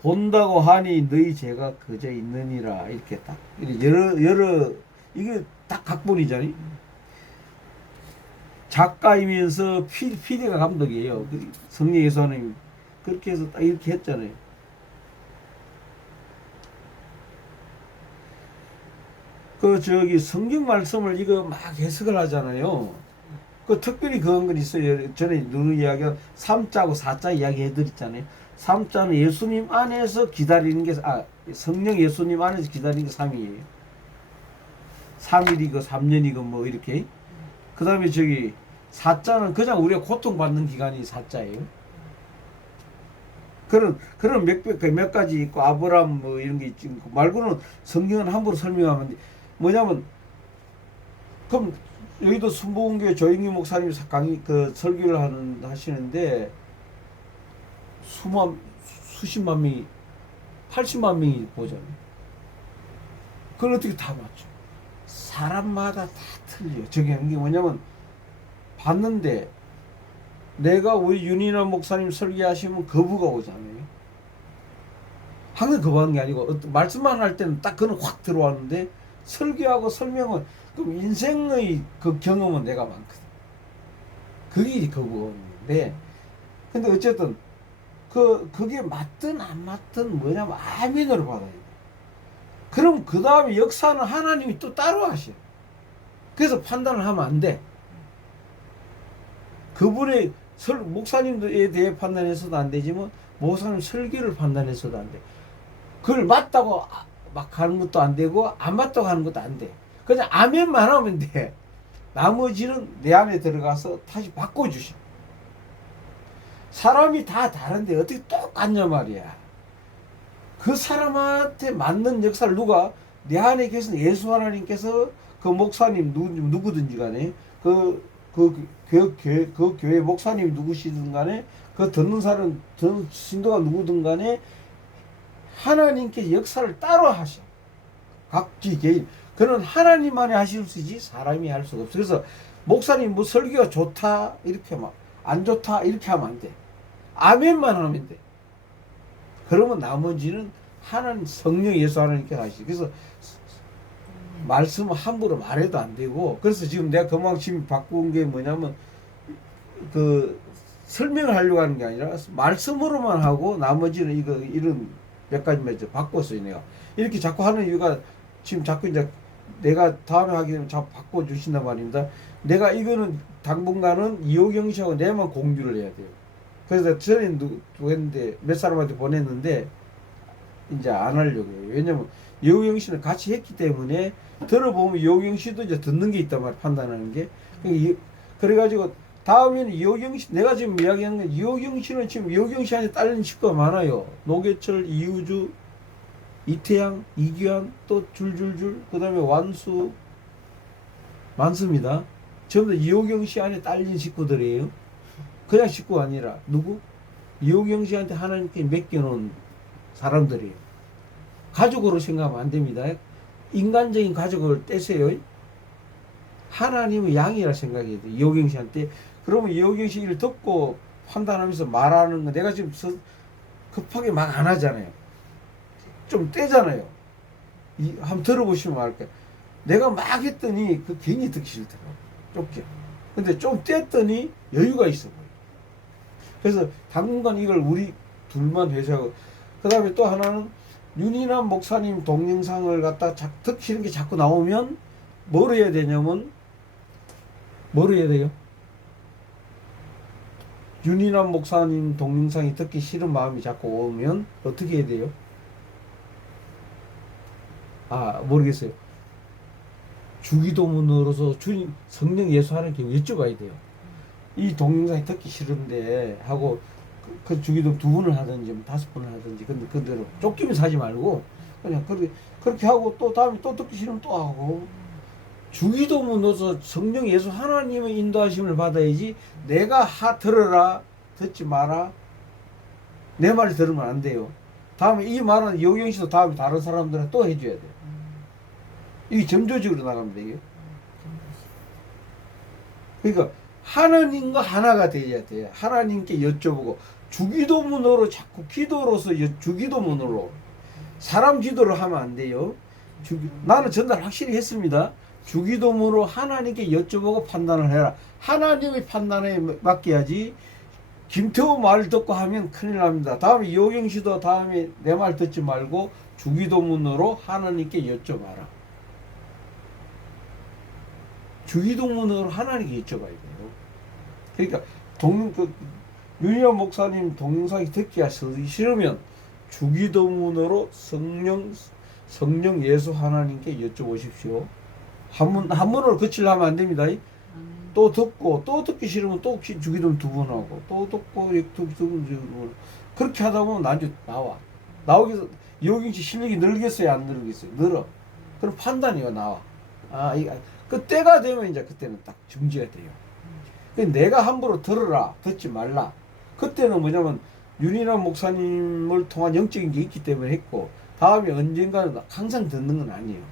본다고 하니 너희 죄가 그저 있느니라. 이렇게 딱 여러 이게 딱 각본이잖아요. 작가이면서 PD가 감독이에요. 성령 예수 하나님 그렇게 해서 딱 이렇게 했잖아요. 성경 말씀을 이거 막 해석을 하잖아요. 특별히 그런 건 있어요. 전에 누누이 이야기한 3자고 4자 이야기 해드렸잖아요. 3자는 예수님 안에서 기다리는 게, 성령 예수님 안에서 기다리는 게 3이에요. 3일이고 3년이고 뭐 이렇게. 그 다음에 4자는 그냥 우리가 고통받는 기간이 4자예요. 그런 몇 가지 있고, 아브라함 뭐 이런 게 있지. 말고는 성경은 함부로 설명하면 안 돼. 뭐냐면, 그럼 여기도 순복음교회 조영기 목사님 설교를 하시는데, 수십만 명이, 80만 명이 보잖아요. 그걸 어떻게 다 맞죠? 사람마다 다 틀려. 저게 하는 게 뭐냐면, 봤는데, 내가 우리 윤인아 목사님 설교하시면 거부가 오잖아요. 항상 거부하는 게 아니고, 말씀만 할 때는 딱 그는 확 들어왔는데, 설교하고 설명은, 그럼 인생의 그 경험은 내가 많거든. 그게 거부가 오는 건데, 근데 어쨌든, 그게 맞든 안 맞든 뭐냐면 아멘으로 받아야 돼. 그럼 그 다음에 역사는 하나님이 또 따로 하셔. 그래서 판단을 하면 안 돼. 그분의 목사님에 대해 판단해서도 안 되지만 목사님 설교를 판단해서도 안 돼. 그걸 맞다고 막 하는 것도 안 되고 안 맞다고 하는 것도 안 돼. 그냥 아멘만 하면 돼. 나머지는 내 안에 들어가서 다시 바꿔주셔. 사람이 다 다른데 어떻게 똑같냐 말이야. 그 사람한테 맞는 역사를 내 안에 계신 예수 하나님께서 그 목사님 누구든지 간에 그 교회 목사님 누구시든 간에 그 듣는 신도가 누구든 간에 하나님께 역사를 따로 하셔. 각지 개인. 그는 하나님만이 하실 수 있지 사람이 할 수가 없어. 그래서 목사님 뭐 설교가 좋다 이렇게 막 안 좋다 이렇게 하면 안 돼. 아멘만 하면 돼. 그러면 나머지는 하나님 성령 예수 하나님께 하시죠. 그래서 말씀을 함부로 말해도 안 되고 그래서 지금 내가 금방 지금 바꾼 게 뭐냐면 설명을 하려고 하는 게 아니라 말씀으로만 하고 나머지는 이런 몇 가지만 이제 바꿨어요. 내가 이렇게 자꾸 하는 이유가 지금 자꾸 이제 내가 다음에 하게 되면 자꾸 바꿔주신단 말입니다. 내가 이거는 당분간은 이호경 씨하고 내만 공유를 해야 돼요. 그래서 전에 누구했는데 몇 사람한테 보냈는데 이제 안 하려고 해요. 왜냐면 이호경 씨는 같이 했기 때문에 들어보면 이호경 씨도 이제 듣는 게 있단 말이야. 판단하는 게. 그래가지고 다음에는 이호경 씨, 내가 지금 이야기하는 건 이호경 씨는 지금 이호경 씨한테 딸린 식구가 많아요. 노계철, 이우주, 이태양, 이규환, 또 줄줄줄, 그 다음에 완수, 많습니다. 전부 다 이호경 씨 안에 딸린 식구들이에요. 그냥 식구가 아니라 누구? 이호경 씨한테 하나님께 맡겨놓은 사람들이에요. 가족으로 생각하면 안 됩니다. 인간적인 가족을 떼세요. 하나님의 양이라 생각해야 돼. 이호경 씨한테. 그러면 이호경 씨 일을 듣고 판단하면서 말하는 거 내가 지금 급하게 막 안 하잖아요. 좀 떼잖아요. 한번 들어보시면 알게요. 내가 막 했더니 그 괜히 듣기 싫더라고. 좁게. 근데 좀 뗐더니 여유가 있어 보여. 그래서 당분간 이걸 우리 둘만 회사하고, 그 다음에 또 하나는 윤희남 목사님 동영상을 갖다 듣기 싫은 게 자꾸 나오면 뭘 해야 되냐면, 뭘 해야 돼요? 윤희남 목사님 동영상이 듣기 싫은 마음이 자꾸 오면 어떻게 해야 돼요? 모르겠어요. 주기도문으로서 주님 성령 예수 하나님께 여쭤봐야 돼요. 이 동영상이 듣기 싫은데 하고 그 주기도 2번을 하든지 5번을 하든지, 근데 그대로 쫓기면서 하지 말고 그냥 그렇게 하고 또 다음에 또 듣기 싫으면 또 하고, 주기도문으로서 성령 예수 하나님의 인도하심을 받아야지. 내가 들어라, 듣지 마라, 내 말 들으면 안 돼요. 다음에 이 말은 이호경 씨도 다음에 다른 사람들은 또 해줘야 돼요. 이게 점조직으로 나갑니다. 이게. 그러니까 하나님과 하나가 돼야 돼요. 하나님께 여쭤보고, 주기도문으로 자꾸 기도로서 주기도문으로 사람 기도를 하면 안 돼요. 나는 전달 확실히 했습니다. 주기도문으로 하나님께 여쭤보고 판단을 해라. 하나님의 판단에 맡겨야지. 김태호 말 듣고 하면 큰일 납니다. 다음에 이호경 씨도 다음에 내 말 듣지 말고 주기도문으로 하나님께 여쭤봐라. 주기도문으로 하나님께 여쭤봐야 돼요. 그러니까 윤희원 목사님 동영상이 듣기가 싫으면 주기도문으로 성령 예수 하나님께 여쭤보십시오. 한 번으로 거치려면 안 됩니다. 또 듣고 또 듣기 싫으면 또 주기도문 2번 하고 또 듣고 2번 그렇게 하다 보면 나중에 나오기 위해서 이호경 씨 실력이 늘겠어요, 안 늘겠어요? 늘어. 그럼 판단이 나와. 그 때가 되면 이제 그때는 딱 중지가 돼요. 내가 함부로 들어라, 듣지 말라. 그때는 뭐냐면 윤희남 목사님을 통한 영적인 게 있기 때문에 했고, 다음에 언젠가는 항상 듣는 건 아니에요.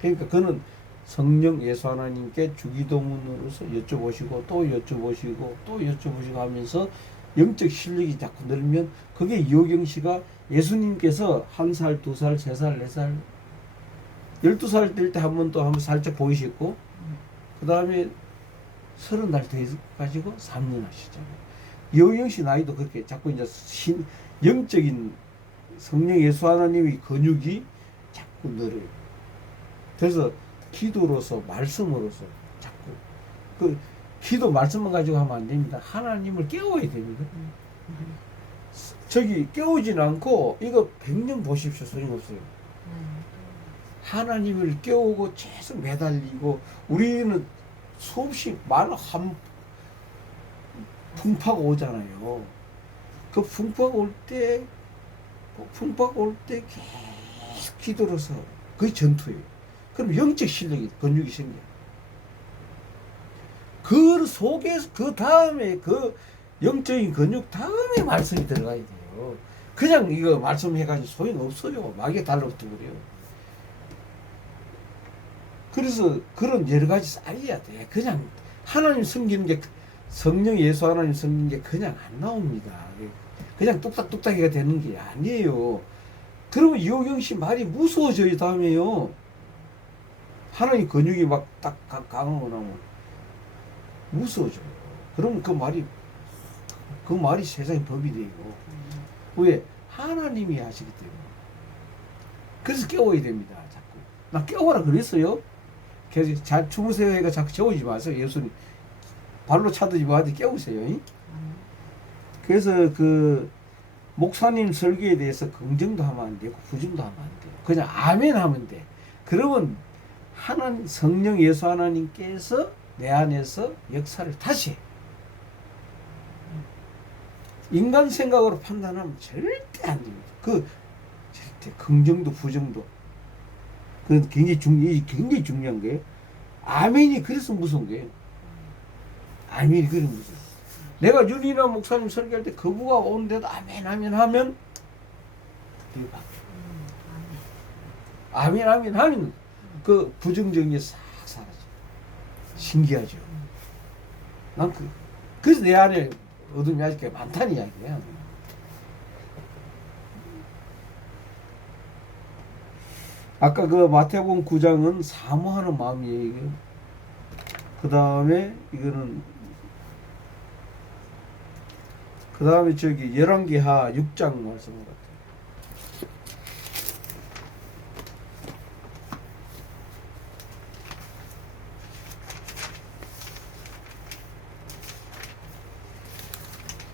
그러니까 그는 성령 예수 하나님께 주기도문으로서 여쭤보시고 또 여쭤보시고 또 여쭤보시고 하면서 영적 실력이 자꾸 늘면, 그게 이호경 씨가 예수님께서 1살, 2살, 3살, 4살, 12살 될 때 한 번 또 한번 살짝 보이셨고, 그 다음에 30살 돼가지고 3년 하시잖아요. 이호경 씨 나이도 그렇게 자꾸 이제 영적인 성령 예수 하나님의 근육이 자꾸 늘어요. 그래서 기도로서 말씀으로서 자꾸 기도 말씀만 가지고 하면 안 됩니다. 하나님을 깨워야 됩니다. 깨우진 않고 이거 100년 보십시오. 소용없어요. 하나님을 깨우고 계속 매달리고, 우리는 수없이 많은 풍파가 오잖아요. 그 풍파가 올 때 계속 기도로서 그게 전투예요. 그럼 영적 실력이, 근육이 생겨요. 그 속에서 그 다음에 그 영적인 근육 다음에 말씀이 들어가야 돼요. 그냥 이거 말씀해가지고 소용없어요. 마귀가 달라붙어 버려요. 그래서 그런 여러 가지 쌓여야 돼. 그냥 하나님 섬기는 게, 성령 예수 하나님 섬기는 게 그냥 안 나옵니다. 그냥 뚝딱뚝딱이가 되는 게 아니에요. 그러면 이호경 씨 말이 무서워져요. 다음에요. 하나님 근육이 막 딱 강하고 나면 무서워져요. 그러면 그 말이 세상의 법이 돼요. 왜? 하나님이 하시기 때문에. 그래서 깨워야 됩니다. 자꾸. 나 깨워라 그랬어요. 그래서 잘 주무세요 해가 자꾸 재우지 마세요. 예수님 발로 차듯이 뭐하지 깨우세요. 그래서 그 목사님 설교에 대해서 긍정도 하면 안 되고 부정도 하면 안 돼요. 그냥 아멘 하면 돼. 그러면 하나님 성령 예수 하나님께서 내 안에서 역사를 다시 해. 인간 생각으로 판단하면 절대 안 됩니다. 그 절대 긍정도 부정도 그 굉장히 중요한 게 아멘이 그래서 무서운 거예요. 아멘이 그래서 무서워. 내가 윤이나 목사님 설교할 때 거부가 오는데도 아멘 아멘 하면 대박. 아멘 아멘 하면 그 부정적인 게 싹 사라져. 신기하죠. 난 그래서 내 안에 어둠이 아직 많다는 이야기야. 아까 그 마태복음 9장은 사모하는 마음이에요. 그 다음에 그 다음에 저기 열왕기하 6장 말씀 같아요.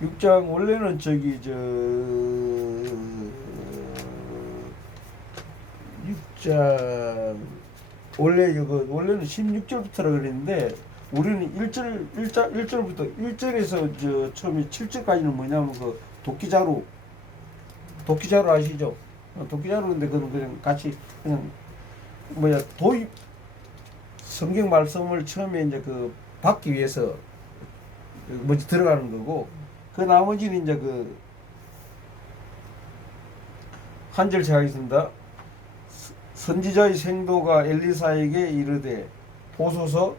육장 원래는 저기 저 6장 원래는 16절부터라 그랬는데 우리는 1절부터 1절에서 처음에 7절까지는 뭐냐면 그 도끼자루 아시죠? 도끼자루인데 그건 그냥 같이 그냥 도입 성경 말씀을 처음에 이제 그 받기 위해서 먼저 들어가는 거고 그 나머지는 이제 그 한 절 제하겠습니다. 선지자의 생도가 엘리사에게 이르되 보소서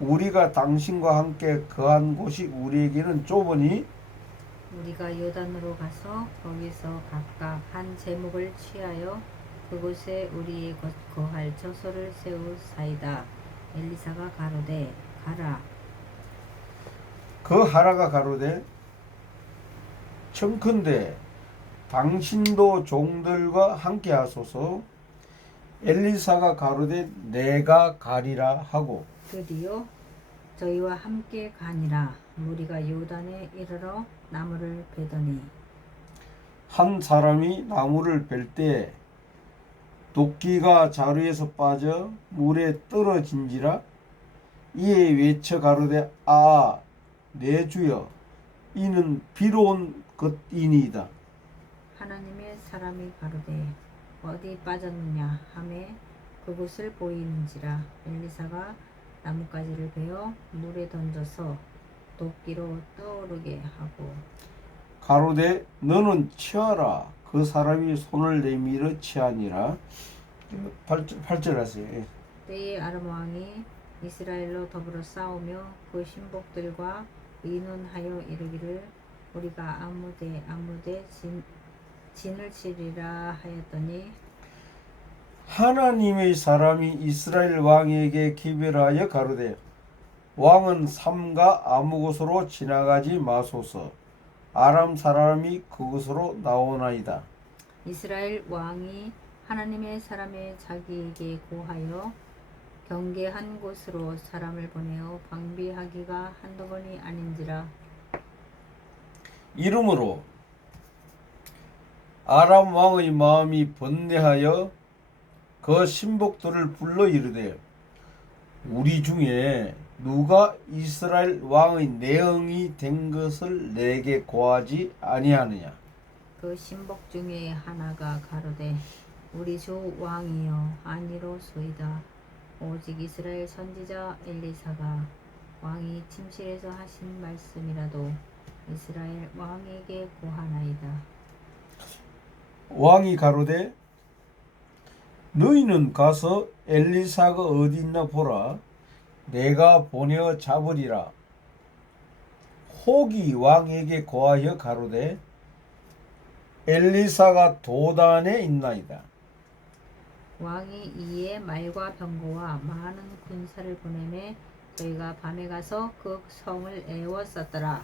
우리가 당신과 함께 거한 곳이 우리에게는 좁으니 우리가 요단으로 가서 거기서 각각 한 제목을 취하여 그곳에 우리의 거할 처소를 세우사이다. 엘리사가 가로되 가라. 그 하라가 가로되 청컨대 당신도 종들과 함께 하소서. 엘리사가 가로되 내가 가리라 하고 드디어 저희와 함께 가니라. 무리가 요단에 이르러 나무를 베더니 한 사람이 나무를 벨 때 도끼가 자루에서 빠져 물에 떨어진지라. 이에 외쳐 가로되 아 내 주여 이는 비로 온 것이니이다. 하나님의 사람이 가로되 어디 빠졌느냐 하매 그곳을 보이는지라. 엘리사가 나뭇가지를 베어 물에 던져서 도끼로 떠오르게 하고 가로되 너는 치하라. 그 사람이 손을 내밀어 치하니라. 8절 하세요. 예. 때에 아람 왕이 이스라엘로 더불어 싸우며 그 신복들과 의논하여 이르기를 우리가 아무데 진을 치리라 하였더니 하나님의 사람이 이스라엘 왕에게 기별하여 가로되 왕은 삼가 아무 곳으로 지나가지 마소서. 아람 사람이 그곳으로 나오나이다. 이스라엘 왕이 하나님의 사람의 자기에게 고하여 경계한 곳으로 사람을 보내어 방비하기가 한두 번이 아닌지라. 이러므로 아람 왕의 마음이 번뇌하여 그 신복들을 불러 이르되 우리 중에 누가 이스라엘 왕의 내응이 된 것을 내게 고하지 아니하느냐. 그 신복 중에 하나가 가로되 우리 주 왕이여 아니로소이다. 오직 이스라엘 선지자 엘리사가 왕이 침실에서 하신 말씀이라도 이스라엘 왕에게 고하나이다. 왕이 가로되 너희는 가서 엘리사가 어디 있나 보라. 내가 보내어 잡으리라. 혹이 왕에게 고하여 가로되 엘리사가 도단에 있나이다. 왕이 이에 말과 병거와 많은 군사를 보내매 저희가 밤에 가서 그 성을 에워쌌더라.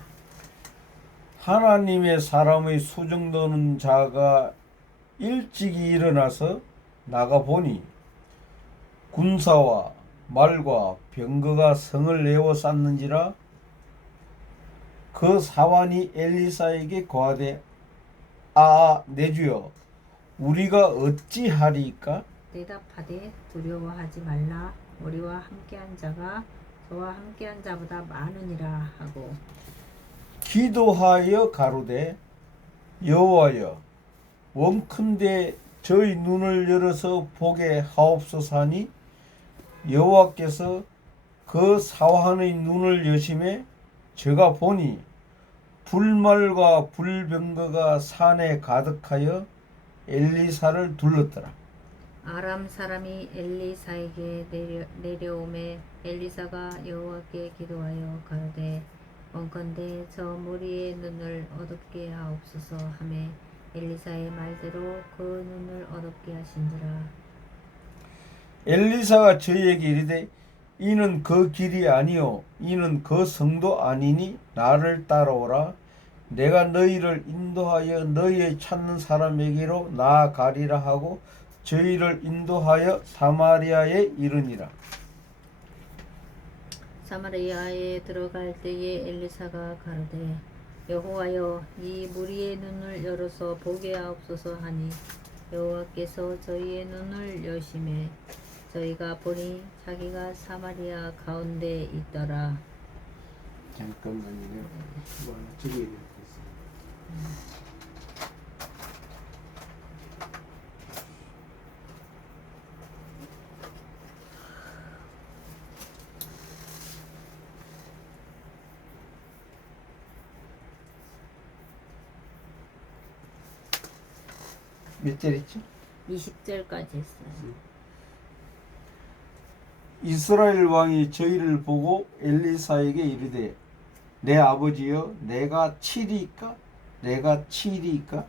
하나님의 사람의 수정도는 자가 일찍이 일어나서 나가 보니 군사와 말과 병거가 성을 에워쌌는지라 그 사환이 엘리사에게 고하되 내 주여 우리가 어찌하리까? 대답하되 두려워하지 말라. 우리와 함께한 자가 저와 함께한 자보다 많으니라 하고 기도하여 가로되 여호와여 원컨대 저희 눈을 열어서 보게 하옵소서 하니 여호와께서 그 사환의 눈을 여심해 제가 보니 불말과 불병거가 산에 가득하여 엘리사를 둘렀더라. 아람 사람이 엘리사에게 내려오매 엘리사가 여호와께 기도하여 가로되 원컨대 저 무리의 눈을 어둡게 하옵소서 하매 엘리사의 말대로 그 눈을 어둡게 하신지라. 엘리사가 저희에게 이르되 이는 그 길이 아니요 이는 그 성도 아니니 나를 따라오라. 내가 너희를 인도하여 너희의 찾는 사람에게로 나아가리라 하고 저희를 인도하여 사마리아에 이르니라. 사마리아에 들어갈 때에 엘리사가 가로되 여호와여 이 무리의 눈을 열어서 보게 하옵소서 하니 여호와께서 저희의 눈을 여심해 저희가 보니 자기가 사마리아 가운데 있더라. 잠깐만요. 저기 몇 절이죠? 20절까지 했어요. 이스라엘 왕이 저희를 보고 엘리사에게 이르되 내 아버지여 내가 치리까? 내가 치리까?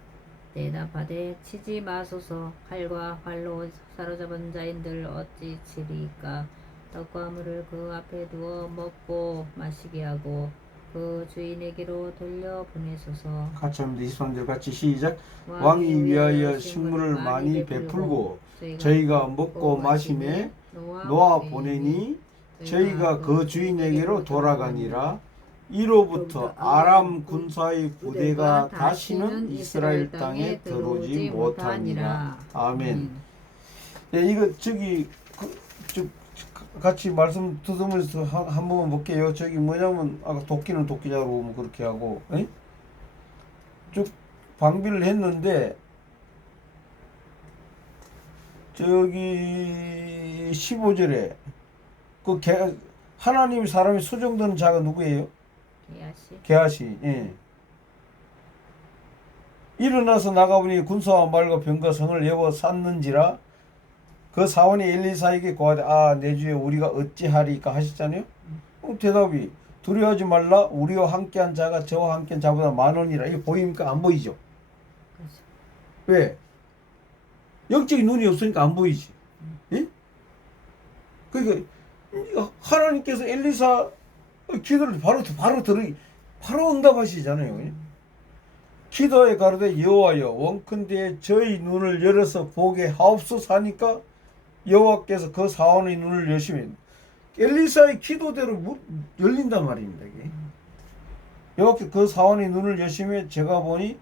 대답하되 치지 마소서. 칼과 활로 사로잡은 자인들 어찌 치리까? 떡과 물을 그 앞에 두어 먹고 마시게 하고 그 주인에게로 돌려보내소서. 같이 합니다. 23절 같이 시작. 왕이 위하여 식물을 많이 베풀고 저희가 먹고 마시매 놓아 보내니 저희가 그 주인에게로 돌아가니라. 이로부터 아람 군사의 부대가 다시는 이스라엘 땅에 들어오지 못하니라. 아멘. 네, 이거 저기 같이 말씀 두드면서 한 번만 볼게요. 저기 뭐냐면 아까 도끼는 도끼자로 뭐 그렇게 하고 쭉 방비를 했는데 저기 15절에 그 하나님 사람이 수정되는 자가 누구예요? 게하시. 예. 일어나서 나가보니 군사와 말과 병과 성을 예워 쌌는지라 그 사원이 엘리사에게 고하되 내 주여 우리가 어찌하리까 하셨잖아요. 대답이 두려워하지 말라. 우리와 함께한 자가 저와 함께한 자보다 많으니라. 이게 보입니까? 안 보이죠? 그렇죠. 왜? 영적인 눈이 없으니까 안 보이지. 예? 그러니까 하나님께서 엘리사 기도를 바로 응답하시잖아요. 기도에 가로되 여호와여 원컨대 저희 눈을 열어서 보게 하옵소서 하니까 여호와께서 그 사원의 눈을 여시면 엘리사의 기도대로 열린단 말입니다. 이게. 여호와께서 그 사원의 눈을 여시며 제가 보니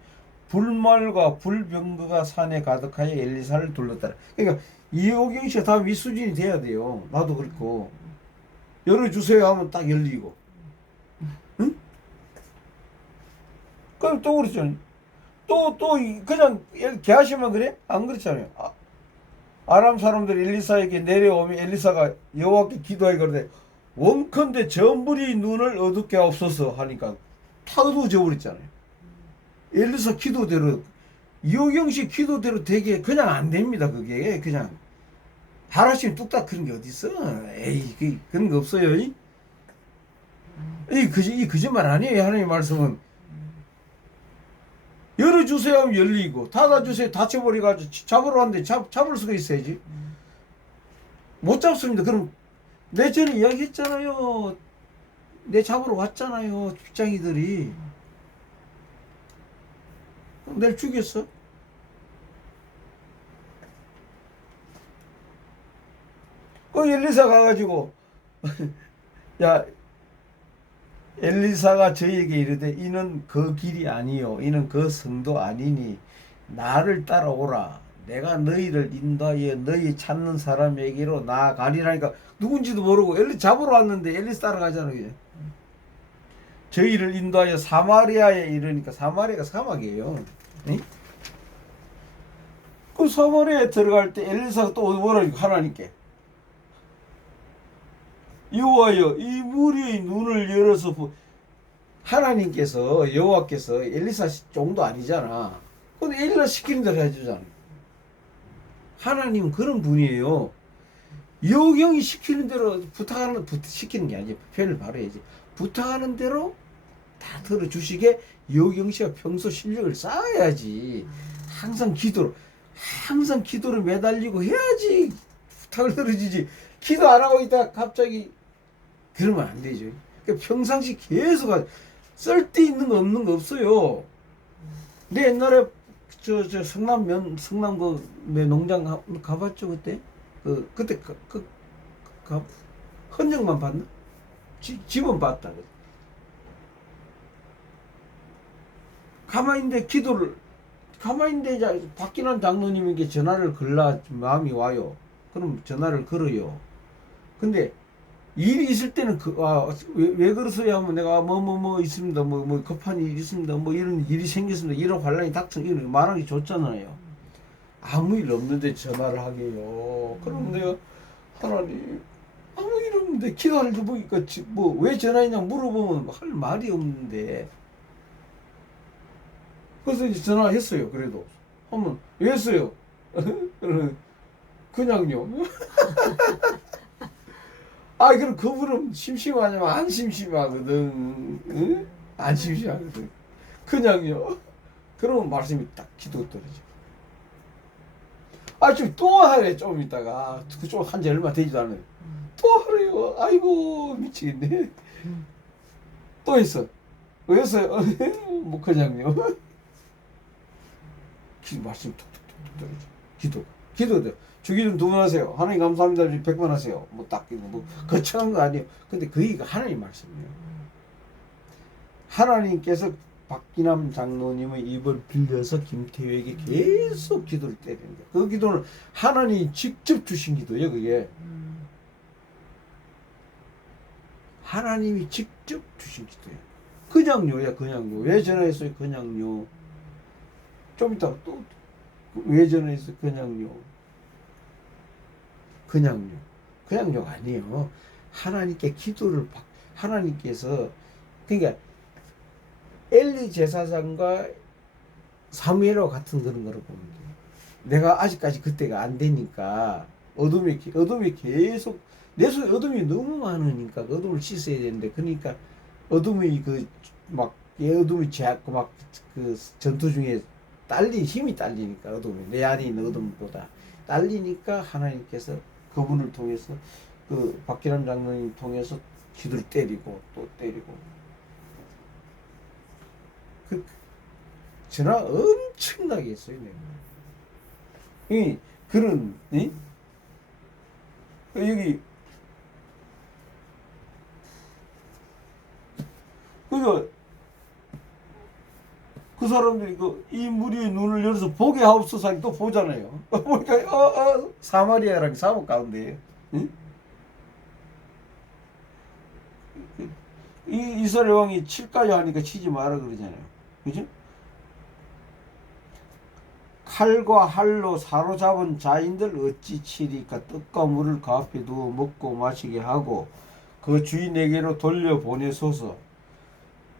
불말과 불병거가 산에 가득하여 엘리사를 둘렀더라. 그러니까 이호경 씨가 다 윗수준이 돼야 돼요. 나도 그렇고 열어주세요 하면 딱 열리고, 응? 그럼 또 그렇잖아요. 또 그냥 게하시면 그래? 안 그렇잖아요. 아람 사람들이 엘리사에게 내려오면 엘리사가 여호와께 기도하기 그러되 원컨대 저 무리 눈을 어둡게 하옵소서 하니까 다 어두워져 버렸잖아요. 엘리사 기도대로 이호경씨 기도대로 되게 그냥 안 됩니다. 그게 그냥 하나씩 뚝딱 그런 게 어디 있어? 에이 그런 거 없어요. 이 거짓말 아니에요. 하나님 말씀은 열어주세요 하면 열리고 닫아주세요 닫혀버려가지고 잡으러 왔는데 잡을 수가 있어야지. 못 잡습니다. 그럼 내 전에 이야기했잖아요. 내 잡으러 왔잖아요. 빗장이들이. 그럼 내일 죽였어? 그 엘리사 가가지고 야 엘리사가 저에게 이르되 이는 그 길이 아니요 이는 그 성도 아니니 나를 따라오라 내가 너희를 인도하여 너희 찾는 사람에게로 나아가리라니까 누군지도 모르고 엘리 잡으러 왔는데 엘리사 따라가잖아요. 그냥. 저희를 인도하여 사마리아에 이르니까 사마리아가 사막이에요. 응? 그 사마리아에 들어갈 때 엘리사가 또 뭐라니까 하나님께 여호와여 이 무리의 눈을 열어서 하나님께서 여호와께서 엘리사 정도 아니잖아. 근데 엘리사 시키는 대로 해주잖아. 하나님은 그런 분이에요. 여경이 시키는 대로 시키는 게 아니지. 표현을 바로 해야지. 부탁하는 대로 다 들어주시게 여경 씨가 평소 실력을 쌓아야지. 항상 기도로 매달리고 해야지 부탁을 들어주지. 기도 안 하고 있다가 갑자기 그러면 안 되죠. 그러니까 평상시 계속 쓸데있는 거 없는 거 없어요. 내 옛날에 저 성남 내 농장 가봤죠 그때? 그때 헌정만 봤나? 집은 봤다. 가만히 있는데 박기남 장로님에게 전화를 걸라 마음이 와요. 그럼 전화를 걸어요. 근데 일이 있을 때는 왜 그러세요 하면 내가 뭐 있습니다. 뭐 급한 일이 있습니다. 뭐 이런 일이 생겼습니다. 이런 환란이 닥쳐 이런 말하기 좋잖아요. 아무 일 없는데 전화를 하게요. 그럼 내가 하나님 아무 일 없는데 기도하는 거 보니까 뭐 왜 전화했냐 물어보면 할 말이 없는데 그래서 이제 전화했어요. 그래도 하면 왜 했어요? 그냥요. 그럼 그분은 심심하냐면 안 심심하거든. 응? 안 심심하거든. 그냥요. 그러면 말씀이 딱 기도 떨어져. 좀 또 하래, 좀 있다가. 좀 한지 얼마 되지도 않아요. 또 하래요. 아이고, 미치겠네. 또 했어. 왜 했어요? 뭐, 그냥요. 말씀 툭툭툭 떨어져. 기도도. 주기도 2번 하세요. 하나님 감사합니다. 100번 하세요. 뭐 딱 뭐 거창한 거 아니에요. 근데 그게 하나님 말씀이에요. 하나님께서 박기남 장로님의 입을 빌려서 김태우에게 계속 기도를 때리는 거예요. 그 기도는 하나님이 직접 주신 기도예요. 그게 하나님이 직접 주신 기도예요. 그냥요야 그냥요. 왜 전화했어요? 그냥요. 좀 이따 또 왜 전화했어요? 그냥요. 그냥요 아니에요. 하나님께 하나님께서 그러니까 엘리 제사장과 사무엘과 같은 그런 거로 보면 돼요. 내가 아직까지 그때가 안 되니까 어둠이 계속 내 속에 어둠이 너무 많으니까 그 어둠을 씻어야 되는데 그러니까 어둠이 어둠이 제약고 그 전투 중에 힘이 딸리니까 어둠이 내 안에 있는 어둠보다 딸리니까 하나님께서 그분을 통해서 그 박기남 장로님 통해서 기도를 때리고 또 때리고 그 전화 엄청나게 했어요. 내가. 그런 여기 그러니까 그 사람들이 이 무리의 눈을 열어서 보게 하옵소서 하니 또 보잖아요. 보니까 사마리아랑 사막 가운데에요. 이스라엘 왕이 칠까지 하니까 치지 마라 그러잖아요. 그죠? 칼과 할로 사로잡은 자인들 어찌 치리까 떡과 물을 그 앞에 두어 먹고 마시게 하고 그 주인에게로 돌려보내소서.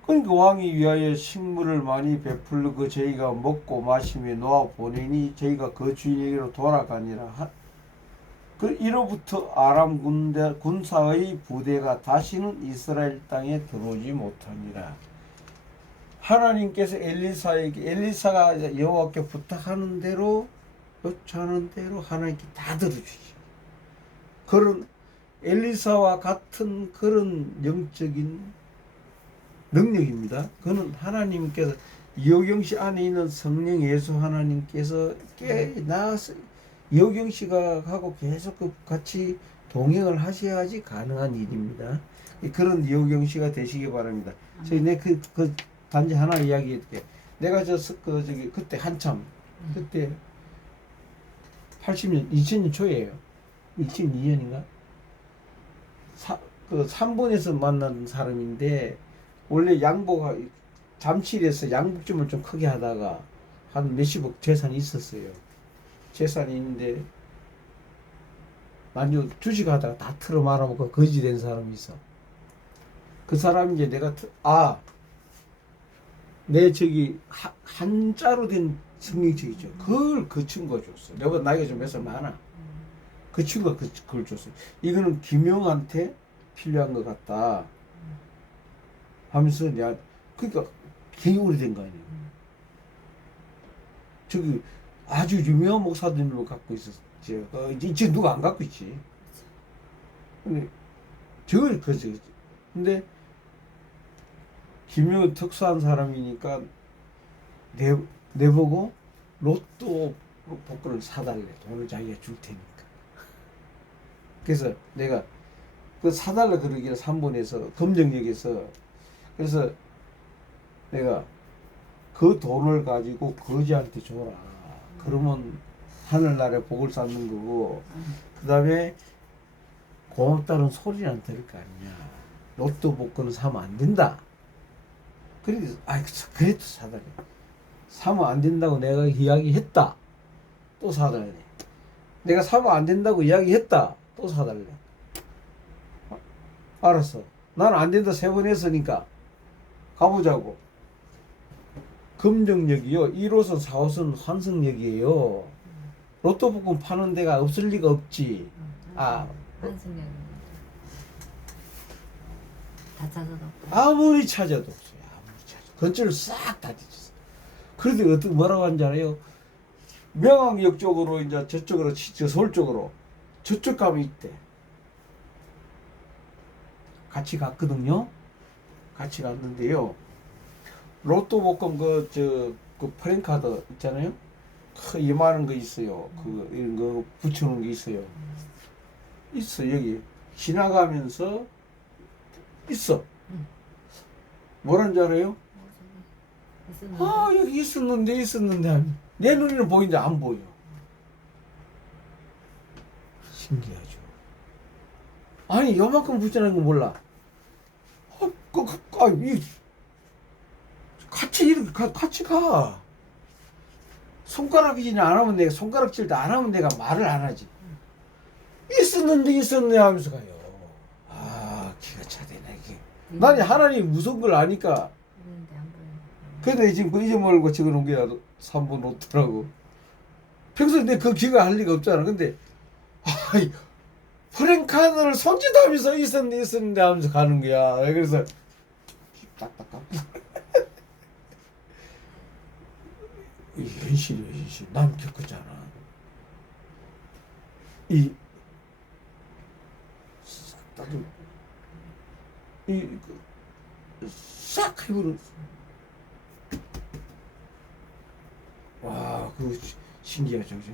그러니까 왕이 위하여 식물을 많이 베풀고 저희가 먹고 마시며 놓아 보내니 저희가 그 주인에게로 돌아가니라. 이로부터 아람 군사의 부대가 다시는 이스라엘 땅에 들어오지 못하니라. 하나님께서 엘리사가 여호와께 부탁하는 대로 요청하는 대로 하나님께 다 들어주시죠. 그런 엘리사와 같은 그런 영적인 능력입니다. 그는 하나님께서 여경씨 안에 있는 성령 예수 하나님께서 나와서 여경씨가 하고 계속 같이 동행을 하셔야지 가능한 일입니다. 그런 요경시가 되시기 바랍니다. 저희 그 단지 하나 이야기할게. 내가 그때 한참 그때 80년 2000년 초예요. 2002년인가? 그 3번에서 만난 사람인데 원래 양보가 잠실에서 양복점을 좀 크게 하다가 한 몇십억 재산이 있었어요. 재산이 있는데 만약 주식하다가 다 틀어 말아먹고 거지 된 사람이 있어. 그 사람이 이제 내 한자로 된 성경책 있죠. 그걸 그 친구가 줬어. 내가 나이가 좀 몇 살 많아. 그 친구가 그걸 줬어. 이거는 김용한테 필요한 것 같다 하면서 내가 그러니까 되게 오래된 거 아니에요. 저기 아주 유명한 목사들로 갖고 있었지. 이제 누가 안 갖고 있지. 근데 저걸 근데 김용은 특수한 사람이니까 내보고 로또 복권을 사달래. 돈을 자기가 줄 테니까. 그래서 내가 그 사달라 그러기를 3번에서 금정역에서 그래서 내가 그 돈을 가지고 거지한테 줘라. 그러면 하늘나라에 복을 쌓는 거고 그 다음에 고맙다는 소리는 들을 거 아니냐. 로또 복권은 사면 안 된다. 그래도 그래도 사달래. 사면 안 된다고 내가 이야기했다. 또 사달래. 내가 사면 안 된다고 이야기했다. 또 사달래. 알았어. 나는 안 된다 3번 했으니까 가보자고. 금정역이요. 1호선 4호선 환승역이에요. 로또 복권 파는 데가 없을 리가 없지. 한승연 다 찾아도 아무리 찾아도 없어요. 아무리 찾아도. 건물을 싹 다 뒤졌어. 그런데 어떻게 뭐라고 하는지 알아요? 명항역 쪽으로 이제 저쪽으로 서울 쪽으로 저쪽 가면 있대. 같이 갔거든요. 같이 갔는데요. 로또 복권 그 프랜카드 있잖아요. 이만한 거 있어요. 이런 거 붙여놓은 게 있어요. 있어 여기 지나가면서 있어. 뭐라는 줄 알아요? 여기 있었는데 하면 내 눈에는 보이는데 안 보여. 신기하죠. 아니 요만큼 붙여놓은 거 몰라. 같이 이렇게 같이 가. 손가락질 안 하면 내가 손가락질도 안 하면 내가 말을 안 하지. 있었네 하면서 가요. 기가 차대네 이게. 난 하나님 무서운 걸 아니까. 근데 지금 그 잊어먹고 적어놓은 게 3번 놓더라고. 평소에 내 그 기가 할 리가 없잖아. 근데 프랭카드를 손짓하면서 있었는데 하면서 가는 거야. 그래서 딱딱딱. 이 현실이야 현실. 난 겪었잖아. 싹 해버렸어. 와, 신기하죠, 그죠?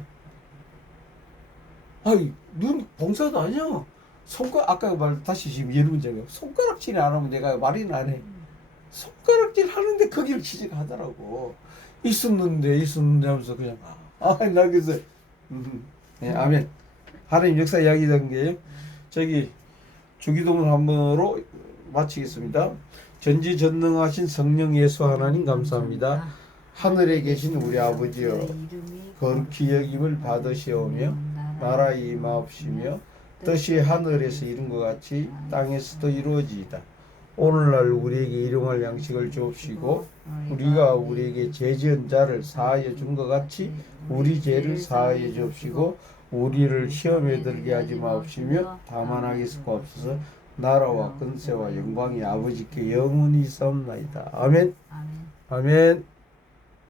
눈 봉사도 아니야. 아까 다시 지금 예를 문제가 손가락질 안 하면 내가 말이 안 해. 손가락질 하는데 거기를 지적하더라고. 있었는데 하면서 그냥 나 그래서 네, 아멘. 하나님 역사 이야기된 게 주기도문 한번으로 마치겠습니다. 전지전능하신 성령 예수 하나님 감사합니다. 하늘에 계신 우리 아버지여 거룩히 여김을 받으시오며 나라에 임하옵시며 뜻이 하늘에서 이룬 것 같이 땅에서도 이루어지이다. 오늘날 우리에게 일용할 양식을 주옵시고 우리가 우리에게 죄 지은 자를 사하여 준 것 같이 우리 죄를 사하여 주옵시고 우리를 시험에 들게 하지 마옵시며 다만 하겠소서. 나라와 근세와 영광이 아버지께 영원히 있사옵나이다. 아멘. 아멘.